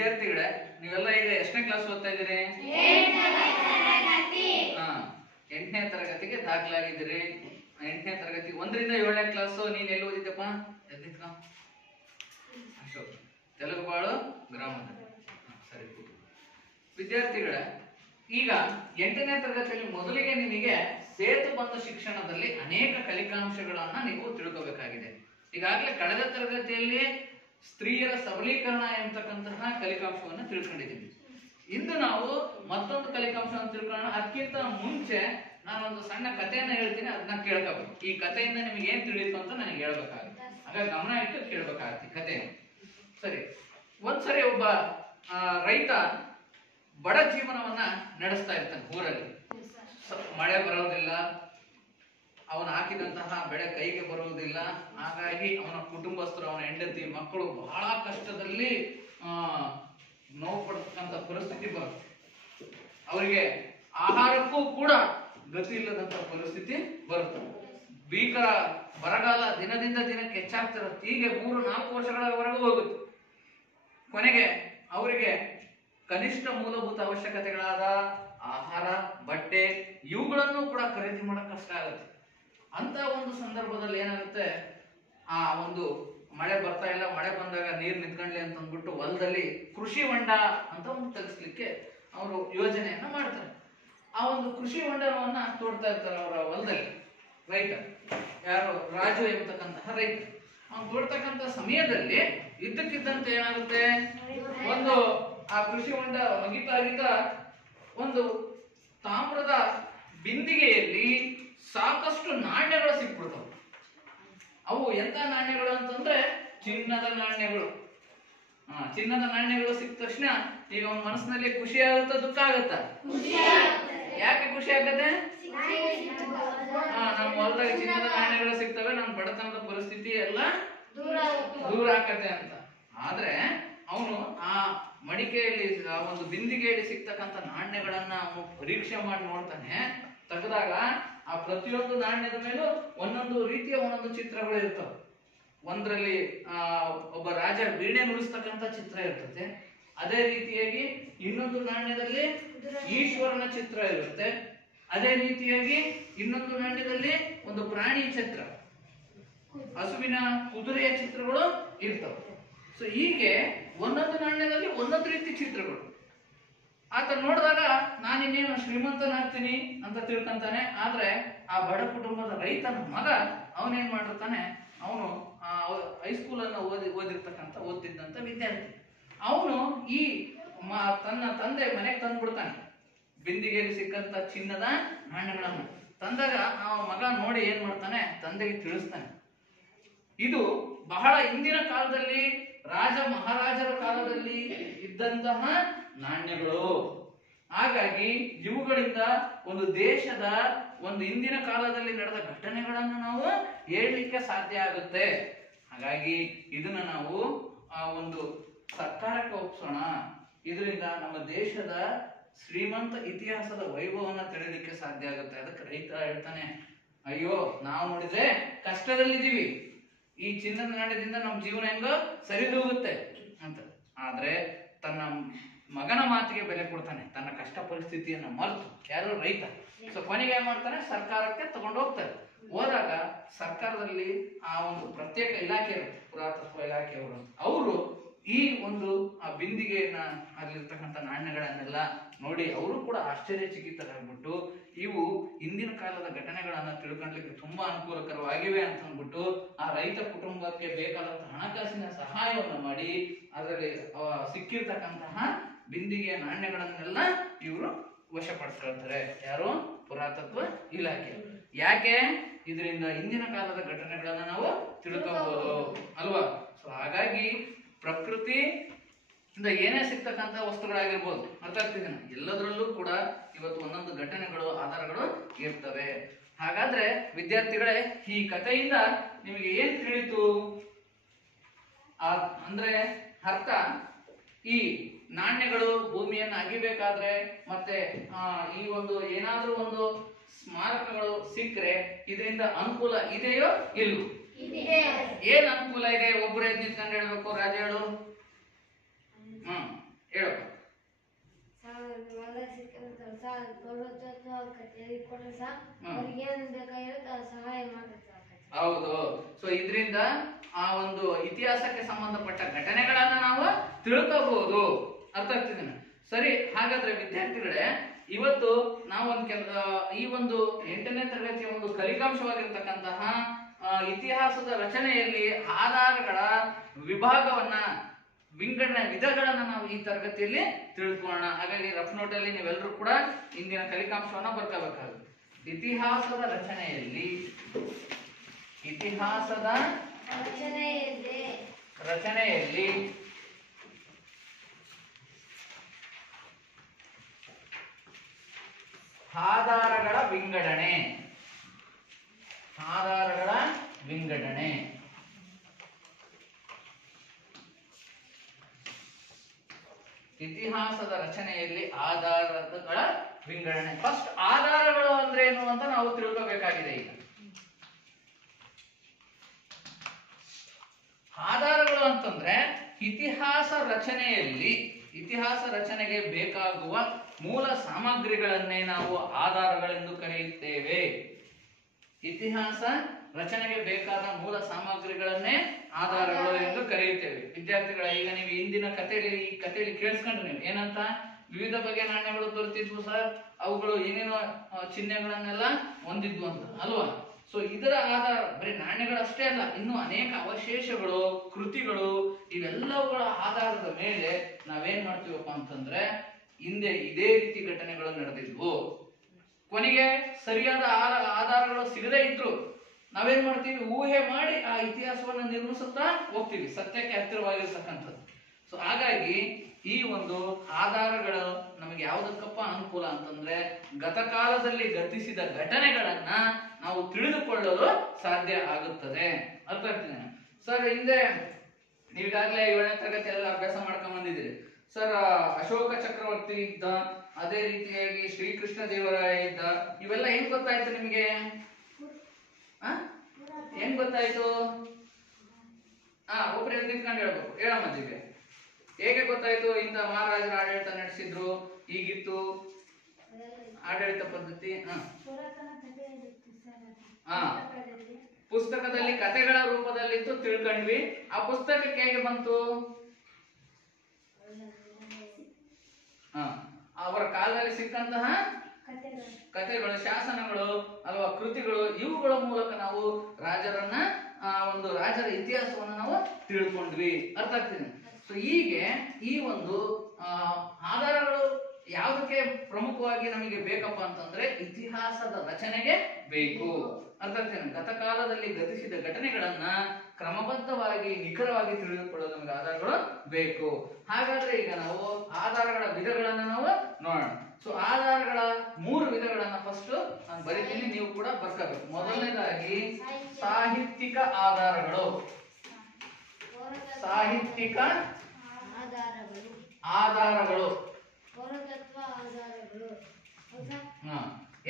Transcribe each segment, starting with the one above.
ವಿದ್ಯಾರ್ಥಿಗಳೇ, ನೀವೆಲ್ಲ ಈಗ ಎಷ್ಟನೇ ಕ್ಲಾಸ್ ಓದ್ತಾ ಇದ್ದೀರಿ? 8ನೇ ತರಗತಿಗೆ ದಾಖಲಾಗಿದ್ದೀರಿ. 8ನೇ ತರಗತಿ 1ರಿಂದ 7ನೇ ಕ್ಲಾಸ್. ನೀನ್ ಎಲ್ಲಿ ಓದಿದ್ದಪ್ಪ? ಅಶೋಕ್ ತೆಲುಗುಬಾಳು ಗ್ರಾಮದಲ್ಲಿ. ಸರಿ. ವಿದ್ಯಾರ್ಥಿಗಳೇ, ಈಗ 8ನೇ ತರಗತಿಯಲ್ಲಿ ಮೊದಲಿಗೆ ನಿಮಗೆ ಸೇತುಬಂಧ ಶಿಕ್ಷಣದಲ್ಲಿ ಅನೇಕ ಕಲಿಕಾಂಶಗಳನ್ನ ನೀವು ತಿಳ್ಕೋಬೇಕಾಗಿದೆ. ಈಗಾಗಲೇ ಕಳೆದ ತರಗತಿಯಲ್ಲಿ ಸ್ತ್ರೀಯರ ಸಬಲೀಕರಣ ಎಂಬತಕ್ಕಂತಹ ಕಲಿಕಾಂಶವನ್ನು ತಿಳ್ಕೊಂಡಿದ್ದೀವಿ. ಇಂದು ನಾವು ಮತ್ತೊಂದು ಕಲಿಕಾಂಶವನ್ನು ತಿಳ್ಕೊಳ್ಳೋಣ. ಅದಕ್ಕಿಂತ ಮುಂಚೆ ನಾನೊಂದು ಸಣ್ಣ ಕಥೆಯನ್ನ ಹೇಳ್ತೀನಿ, ಅದನ್ನ ಕೇಳ್ಕೋಬೇಕು. ಈ ಕಥೆಯಿಂದ ನಿಮ್ಗೆ ಏನ್ ತಿಳಿಯಿತು ಅಂತ ನನಗೆ ಹೇಳ್ಬೇಕಾಗುತ್ತೆ. ಹಾಗಾಗಿ ಗಮನ ಇಟ್ಟು ಕೇಳ್ಬೇಕಾಗತ್ತೆ ಕಥೆ. ಸರಿ. ಒಂದ್ಸರಿ ಒಬ್ಬ ರೈತ ಬಡ ಜೀವನವನ್ನ ನಡೆಸ್ತಾ ಇರ್ತಾನೆ ಊರಲ್ಲಿ. ಮಳೆ ಬರೋದಿಲ್ಲ, ಅವನು ಹಾಕಿದಂತಹ ಬೆಳೆ ಕೈಗೆ ಬರುವುದಿಲ್ಲ. ಹಾಗಾಗಿ ಅವನ ಕುಟುಂಬಸ್ಥರು, ಅವನ ಹೆಂಡತಿ, ಮಕ್ಕಳು ಬಹಳ ಕಷ್ಟದಲ್ಲಿ ನೋವು ಪಡ್ತಕ್ಕಂಥ ಪರಿಸ್ಥಿತಿ ಬರುತ್ತೆ. ಅವರಿಗೆ ಆಹಾರಕ್ಕೂ ಕೂಡ ಗತಿ ಇಲ್ಲದಂತ ಪರಿಸ್ಥಿತಿ ಬರುತ್ತೆ. ಭೀಕರ ಬರಗಾಲ ದಿನದಿಂದ ದಿನಕ್ಕೆ ಹೆಚ್ಚಾಗ್ತಿರುತ್ತೆ. ಹೀಗೆ 3-4 ವರ್ಷಗಳವರೆಗೂ ಹೋಗುತ್ತೆ. ಕೊನೆಗೆ ಅವರಿಗೆ ಕನಿಷ್ಠ ಮೂಲಭೂತ ಅವಶ್ಯಕತೆಗಳಾದ ಆಹಾರ, ಬಟ್ಟೆ ಇವುಗಳನ್ನು ಕೂಡ ಖರೀದಿ ಮಾಡಕ್ ಕಷ್ಟ ಆಗುತ್ತೆ. ಅಂತ ಒಂದು ಸಂದರ್ಭದಲ್ಲಿ ಏನಾಗುತ್ತೆ, ಆ ಒಂದು ಮಳೆ ಬರ್ತಾ ಇಲ್ಲ, ಮಳೆ ಬಂದಾಗ ನೀರು ನಿಂತ್ಕೊಂಡ್ಲಿ ಅಂತ ಅಂದ್ಬಿಟ್ಟು ಹೊಲದಲ್ಲಿ ಕೃಷಿ ಹೊಂಡ ಅಂತ ಒಂದು ತೆಗೆಸ್ಲಿಕ್ಕೆ ಅವರು ಯೋಜನೆಯನ್ನ ಮಾಡ್ತಾರೆ. ಆ ಒಂದು ಕೃಷಿ ಹೊಂಡವನ್ನ ತೋಡ್ತಾ ಇರ್ತಾರೆ ಅವರ ಹೊಲದಲ್ಲಿ ರೈತ. ಯಾರು? ರಾಜು ಎಂಬತಕ್ಕಂತಹ ರೈತ. ಅವ್ನು ತೋಡ್ತಕ್ಕಂಥ ಸಮಯದಲ್ಲಿ ಇದ್ದಕ್ಕಿದ್ದಂತೆ ಏನಾಗುತ್ತೆ, ಒಂದು ಆ ಕೃಷಿ ಹೊಂಡ ಒಗಿತಾ ಒಂದು ತಾಮ್ರದ ಬಿಂದಿಗೆಯಲ್ಲಿ ಸಾಕಷ್ಟು ನಾಣ್ಯಗಳು ಸಿಕ್ಬಿಡ್ತಾವ. ಅವು ಎಂತ ನಾಣ್ಯಗಳು ಅಂತಂದ್ರೆ ಚಿನ್ನದ ನಾಣ್ಯಗಳು. ಚಿನ್ನದ ನಾಣ್ಯಗಳು ಸಿಕ್ಕ ತಕ್ಷಣ ಈಗ ಅವನ ಮನಸ್ಸಿನಲ್ಲಿ ಖುಷಿ ಆಗುತ್ತಾ, ದುಃಖ ಆಗುತ್ತಾ? ಯಾಕೆ ಖುಷಿ ಆಗತ್ತೆ? ನಮ್ಮ ಹೊಲದಾಗ ಚಿನ್ನದ ನಾಣ್ಯಗಳು ಸಿಗ್ತವೆ, ನಮ್ಮ ಬಡತನದ ಪರಿಸ್ಥಿತಿ ಎಲ್ಲ ದೂರ ಆಕತೆ ಅಂತ. ಆದ್ರೆ ಅವನು ಆ ಮಡಿಕೆಯಲ್ಲಿ, ಆ ಒಂದು ಬಿಂದಿಗೆಯಲ್ಲಿ ಸಿಗ್ತಕ್ಕಂಥ ನಾಣ್ಯಗಳನ್ನ ಅವನು ಪರೀಕ್ಷೆ ಮಾಡಿ ನೋಡ್ತಾನೆ. ತೆಗೆದಾಗ ಆ ಪ್ರತಿಯೊಂದು ನಾಣ್ಯದ ಮೇಲೂ ಒಂದೊಂದು ರೀತಿಯ ಒಂದೊಂದು ಚಿತ್ರಗಳು ಇರ್ತವೆ. ಒಂದರಲ್ಲಿ ಒಬ್ಬ ರಾಜ ವೀಣೆ ನುಡಿಸ್ತಕ್ಕಂಥ ಚಿತ್ರ ಇರ್ತದೆ. ಅದೇ ರೀತಿಯಾಗಿ ಇನ್ನೊಂದು ನಾಣ್ಯದಲ್ಲಿ ಈಶ್ವರನ ಚಿತ್ರ ಇರುತ್ತೆ. ಅದೇ ರೀತಿಯಾಗಿ ಇನ್ನೊಂದು ನಾಣ್ಯದಲ್ಲಿ ಒಂದು ಪ್ರಾಣಿ ಚಿತ್ರ, ಹಸುವಿನ, ಕುದುರೆಯ ಚಿತ್ರಗಳು ಇರ್ತವೆ. ಸೊ ಹೀಗೆ ಒಂದೊಂದು ನಾಣ್ಯದಲ್ಲಿ ಒಂದೊಂದು ರೀತಿ ಚಿತ್ರಗಳು. ಆತ ನೋಡಿದಾಗ ನಾನಿನ್ನೇನು ಶ್ರೀಮಂತನಾಗ್ತೀನಿ ಅಂತ ತಿಳ್ಕೊಂತಾನೆ. ಆದ್ರೆ ಆ ಬಡ ಕುಟುಂಬದ ರೈತನ ಮಗ ಅವನೇನ್ ಮಾಡಿರ್ತಾನೆ, ಅವನು ಹೈಸ್ಕೂಲ್ ಅನ್ನ ಓದ್ತಿದ್ದಂತ ವಿದ್ಯಾರ್ಥಿ. ಅವನು ಈ ತನ್ನ ತಂದೆ ಮನೆಗೆ ತಂದ್ಬಿಡ್ತಾನೆ ಬಿಂದಿಗೆಯಲ್ಲಿ ಸಿಕ್ಕಂತ ಚಿನ್ನದ ನಾಣ್ಯಗಳನ್ನು. ತಂದಾಗ ಆ ಮಗ ನೋಡಿ ಏನ್ ಮಾಡ್ತಾನೆ, ತಂದೆಗೆ ತಿಳಿಸ್ತಾನೆ. ಇದು ಬಹಳ ಹಿಂದಿನ ಕಾಲದಲ್ಲಿ ರಾಜ ಮಹಾರಾಜರ ಕಾಲದಲ್ಲಿ ಇದ್ದಂತಹ ನಾಣ್ಯಗಳು. ಹಾಗಾಗಿ ಇವುಗಳಿಂದ ಒಂದು ದೇಶದ ಒಂದು ಹಿಂದಿನ ಕಾಲದಲ್ಲಿ ನಡೆದ ಘಟನೆಗಳನ್ನು ನಾವು ಹೇಳಲಿಕ್ಕೆ ಸಾಧ್ಯ ಆಗುತ್ತೆ. ಹಾಗಾಗಿ ಇದನ್ನ ನಾವು ಒಂದು ಸರ್ಕಾರಕ್ಕೆ ಒಪ್ಪಿಸೋಣ. ಇದರಿಂದ ನಮ್ಮ ದೇಶದ ಶ್ರೀಮಂತ ಇತಿಹಾಸದ ವೈಭವನ್ನ ತಿಳಿಲಿಕ್ಕೆ ಸಾಧ್ಯ ಆಗುತ್ತೆ. ಅದಕ್ಕೆ ರೈತ ಹೇಳ್ತಾನೆ, ಅಯ್ಯೋ ನಾವು ನೋಡಿದ್ರೆ ಕಷ್ಟದಲ್ಲಿದ್ದೀವಿ, ಈ ಚಿನ್ನದ ನಾಣ್ಯದಿಂದ ನಮ್ಮ ಜೀವನ ಹೆಂಗೋ ಸರಿದೂಗುತ್ತೆ ಅಂತ. ಆದ್ರೆ ತನ್ನ ಮಗನ ಮಾತಿಗೆ ಬೆಲೆ ಕೊಡ್ತಾನೆ, ತನ್ನ ಕಷ್ಟ ಪರಿಸ್ಥಿತಿಯನ್ನ ಮರೆತು. ಯಾರು? ರೈತ. ಸೊ ಕೊನೆಗೆ ಏನ್ ಮಾಡ್ತಾನೆ, ಸರ್ಕಾರಕ್ಕೆ ತಗೊಂಡು ಹೋಗ್ತಾರೆ. ಹೋದಾಗ ಸರ್ಕಾರದಲ್ಲಿ ಆ ಒಂದು ಪ್ರತ್ಯೇಕ ಇಲಾಖೆ ಇರುತ್ತೆ, ಪುರಾತತ್ವ ಇಲಾಖೆಯವರು. ಅವರು ಈ ಒಂದು ಆ ಬಿಂದಿಗೆಯನ್ನ, ಅಲ್ಲಿರ್ತಕ್ಕಂಥ ನಾಣ್ಯಗಳನ್ನೆಲ್ಲ ನೋಡಿ ಅವರು ಕೂಡ ಆಶ್ಚರ್ಯಚಕಿತರಾಗ್ಬಿಟ್ಟು ಇವು ಹಿಂದಿನ ಕಾಲದ ಘಟನೆಗಳನ್ನ ತಿಳ್ಕೊಂಡ್ಲಿಕ್ಕೆ ತುಂಬಾ ಅನುಕೂಲಕರವಾಗಿವೆ ಅಂತ ಅಂದ್ಬಿಟ್ಟು ಆ ರೈತ ಕುಟುಂಬಕ್ಕೆ ಬೇಕಾದಂತಹ ಹಣಕಾಸಿನ ಸಹಾಯವನ್ನು ಮಾಡಿ ಅದರಲ್ಲಿ ಸಿಕ್ಕಿರ್ತಕ್ಕಂತಹ ಬಿಂದಿಗೆಯ ನಾಣ್ಯಗಳನ್ನೆಲ್ಲ ಇವರು ವಶಪಡಿಸ್ಕೊಳ್ತಾರೆ. ಯಾರು? ಪುರಾತತ್ವ ಇಲಾಖೆ. ಯಾಕೆ? ಇದರಿಂದ ಹಿಂದಿನ ಕಾಲದ ಘಟನೆಗಳನ್ನ ನಾವು ತಿಳ್ಕೋಬಹುದು ಅಲ್ವಾ? ಸೊ ಹಾಗಾಗಿ ಪ್ರಕೃತಿ ಏನೇ ಸಿಗ್ತಕ್ಕಂಥ ವಸ್ತುಗಳಾಗಿರ್ಬೋದು, ಅರ್ಥ ಆಗ್ತಿದ್ದೇನೆ, ಎಲ್ಲದರಲ್ಲೂ ಕೂಡ ಇವತ್ತು ಒಂದೊಂದು ಘಟನೆಗಳು, ಆಧಾರಗಳು ಇರ್ತವೆ. ಹಾಗಾದ್ರೆ ವಿದ್ಯಾರ್ಥಿಗಳೇ, ಈ ಕಥೆಯಿಂದ ನಿಮಗೆ ಏನ್ ತಿಳಿತು ಅಂದ್ರೆ ಅರ್ಥ, ಈ ನಾಣ್ಯಗಳು ಭೂಮಿಯನ್ನು ಅಗಿಬೇಕಾದ್ರೆ ಮತ್ತೆ ಈ ಒಂದು ಏನಾದ್ರೂ ಒಂದು ಸ್ಮಾರಕಗಳು ಸಿಕ್ಕರೆ ಇದರಿಂದ ಅನುಕೂಲ ಇದೆಯೋ ಇಲ್ವೋ? ಏನ್ ಅನುಕೂಲ ಇದೆ? ಒಬ್ಬರೇ ನಿಂತ್ಕೊಂಡು ಹೇಳ್ಬೇಕು, ರಾಜ ಹೇಳು. ಹೌದು. ಸೊ ಇದರಿಂದ ಆ ಒಂದು ಇತಿಹಾಸಕ್ಕೆ ಸಂಬಂಧಪಟ್ಟ ಘಟನೆಗಳನ್ನ ನಾವು ತಿಳ್ಕೋಬಹುದು. ಅರ್ಥ ಆಗ್ತಿದ್ದೇನೆ? ಸರಿ, ಹಾಗಾದ್ರೆ ವಿದ್ಯಾರ್ಥಿಗಳೇ, ಇವತ್ತು ನಾವು ಈ ಒಂದು 8ನೇ ತರಗತಿಯ ಒಂದು ಕಲಿಕಾಂಶವಾಗಿರ್ತಕ್ಕಂತಹ ಇತಿಹಾಸದ ರಚನೆಯಲ್ಲಿ ಆಧಾರಗಳ ವಿಭಾಗವನ್ನ, ವಿಂಗಡಣೆ ವಿಧಗಳನ್ನ ನಾವು ಈ ತರಗತಿಯಲ್ಲಿ ತಿಳ್ಕೊಳ್ಳೋಣ. ಹಾಗಾಗಿ ರಫ್ ನೋಟ್ ಅಲ್ಲಿ ನೀವೆಲ್ಲರೂ ಕೂಡ ಇಂದಿನ ಕಲಿಕಾಂಶವನ್ನ ಬರ್ಕೋಬೇಕಾಗುತ್ತೆ. ಇತಿಹಾಸದ ರಚನೆಯಲ್ಲಿ ಆಧಾರಗಳ ವಿಂಗಡಣೆ. ಇತಿಹಾಸದ ರಚನೆಯಲ್ಲಿ ಆಧಾರಗಳ ವಿಂಗಡಣೆ. ಫಸ್ಟ್ ಆಧಾರಗಳು ಅಂದ್ರೆ ಏನು ಅಂತ ನಾವು ತಿಳ್ಕೋಬೇಕಾಗಿದೆ. ಈಗ ಆಧಾರಗಳು ಅಂತಂದ್ರೆ ಇತಿಹಾಸ ರಚನೆಗೆ ಬೇಕಾಗುವ ಮೂಲ ಸಾಮಗ್ರಿಗಳನ್ನೇ ನಾವು ಆಧಾರಗಳೆಂದು ಕರೆಯುತ್ತೇವೆ. ಇತಿಹಾಸ ರಚನೆಗೆ ಬೇಕಾದ ಮೂಲ ಸಾಮಗ್ರಿಗಳನ್ನೇ ಆಧಾರಗಳು ಎಂದು ಕರೆಯುತ್ತೇವೆ. ವಿದ್ಯಾರ್ಥಿಗಳ, ಈಗ ನೀವು ಇಂದಿನ ಕಥೆಯಲ್ಲಿ ಕೇಳಿಸ್ಕೊಂಡ್ರೆ ನೀವು ಏನಂತ, ವಿವಿಧ ಬಗೆಯ ನಾಣ್ಯಗಳು ದೊರೆತಿದ್ವು ಸರ್, ಅವುಗಳು ಏನೇನೋ ಚಿಹ್ನೆಗಳನ್ನೆಲ್ಲ ಹೊಂದಿದ್ವು ಅಂತ ಅಲ್ವಾ? ಸೊ ಇದರ ಆಧಾರ ಬರೀ ನಾಣ್ಯಗಳಷ್ಟೇ ಅಲ್ಲ, ಇನ್ನು ಅನೇಕ ಅವಶೇಷಗಳು, ಕೃತಿಗಳು, ಇವೆಲ್ಲವುಗಳ ಆಧಾರದ ಮೇಲೆ ನಾವೇನ್ ಮಾಡ್ತೀವಪ್ಪ ಅಂತಂದ್ರೆ, ಹಿಂದೆ ಇದೇ ರೀತಿ ಘಟನೆಗಳು ನಡೆದಿದ್ವು, ಕೊನೆಗೆ ಸರಿಯಾದ ಆಧಾರಗಳು ಸಿಗದೇ ಇದ್ರು ನಾವೇನ್ ಮಾಡ್ತೀವಿ, ಊಹೆ ಮಾಡಿ ಆ ಇತಿಹಾಸವನ್ನ ನಿರ್ಮಿಸುತ್ತಾ ಹೋಗ್ತೀವಿ, ಸತ್ಯಕ್ಕೆ ಹತ್ತಿರವಾಗಿರ್ತಕ್ಕಂಥದ್ದು. ಸೊ ಹಾಗಾಗಿ ಈ ಒಂದು ಆಧಾರಗಳು ನಮಗೆ ಯಾವುದಕ್ಕಪ್ಪ ಅನುಕೂಲ ಅಂತಂದ್ರೆ, ಗತಕಾಲದಲ್ಲಿ ಗತಿಸಿದ ಘಟನೆಗಳನ್ನ ನಾವು ತಿಳಿದುಕೊಳ್ಳಲು ಸಾಧ್ಯ ಆಗುತ್ತದೆ. ಅರ್ಥ ಆಗ್ತದೆ ಸರ್? ಹಿಂದೆ ನೀವಾಗಲೇ 7ನೇ ತರಗತಿ ಎಲ್ಲ ಅಭ್ಯಾಸ ಮಾಡ್ಕೊಂಡ್ ಬಂದಿದ್ದೀರಿ ಸರ್. ಅಶೋಕ ಚಕ್ರವರ್ತಿ ಇದ್ದ, ಅದೇ ರೀತಿಯಾಗಿ ಶ್ರೀಕೃಷ್ಣ ದೇವರಾಯ ಇದ್ದ. ಇವೆಲ್ಲ ಹೆಂಗ್ ಗೊತ್ತಾಯ್ತು ನಿಮಗೆ? ಹೆಂಗ್ ಗೊತ್ತಾಯ್ತು? ಒಬ್ರು ನಿಂತ್ಕೊಂಡು ಹೇಳ್ಬೇಕು, ಹೇಳಮ್ಮಜ್ಜಿಗೆ ಹೇಗೆ ಗೊತ್ತಾಯ್ತು ಇಂಥ ಮಹಾರಾಜರ ಆಡಳಿತ ನಡೆಸಿದ್ರು, ಹೀಗಿತ್ತು ಆಡಳಿತ ಪದ್ಧತಿ? ಪುಸ್ತಕದಲ್ಲಿ ಕಥೆಗಳ ರೂಪದಲ್ಲಿತ್ತು, ತಿಳ್ಕೊಂಡ್ವಿ. ಆ ಪುಸ್ತಕಕ್ಕೆ ಹೇಗೆ ಬಂತು? ಅವರ ಕಾಲದಲ್ಲಿ ಸಿಕ್ಕಂತಹ ಕಥೆಗಳು, ಶಾಸನಗಳು ಅಲ್ವಾ, ಕೃತಿಗಳು, ಇವುಗಳ ಮೂಲಕ ನಾವು ರಾಜರ ಇತಿಹಾಸವನ್ನು ನಾವು ತಿಳ್ಕೊಂಡ್ವಿ. ಅರ್ಥ ಆಗ್ತಿದೆ? ಸೊ ಹೀಗೆ ಈ ಒಂದು ಆಧಾರಗಳು ಯಾವುದಕ್ಕೆ ಪ್ರಮುಖವಾಗಿ ನಮಗೆ ಬೇಕಪ್ಪ ಅಂತಂದ್ರೆ, ಇತಿಹಾಸದ ರಚನೆಗೆ ಬೇಕು. ಅರ್ಥ ಆಗ್ತೇನೆ? ಗತಕಾಲದಲ್ಲಿ ಗತಿಸಿದ ಘಟನೆಗಳನ್ನ ಕ್ರಮಬದ್ಧವಾಗಿ, ನಿಖರವಾಗಿ ತಿಳಿದುಕೊಳ್ಳಲು ನಮಗೆ ಆಧಾರಗಳು ಬೇಕು. ಹಾಗಾದ್ರೆ ಈಗ ನಾವು ಆಧಾರಗಳ ವಿಧಗಳನ್ನ ನಾವು ನೋಡೋಣ. ಸೊ ಆಧಾರಗಳ 3 ವಿಧಗಳನ್ನ ಫಸ್ಟ್ ನಾನು ಬರೀತೀನಿ, ನೀವು ಕೂಡ ಬರ್ಕೋಬೇಕು. ಮೊದಲನೇದಾಗಿ ಸಾಹಿತ್ಯಿಕ ಆಧಾರಗಳು.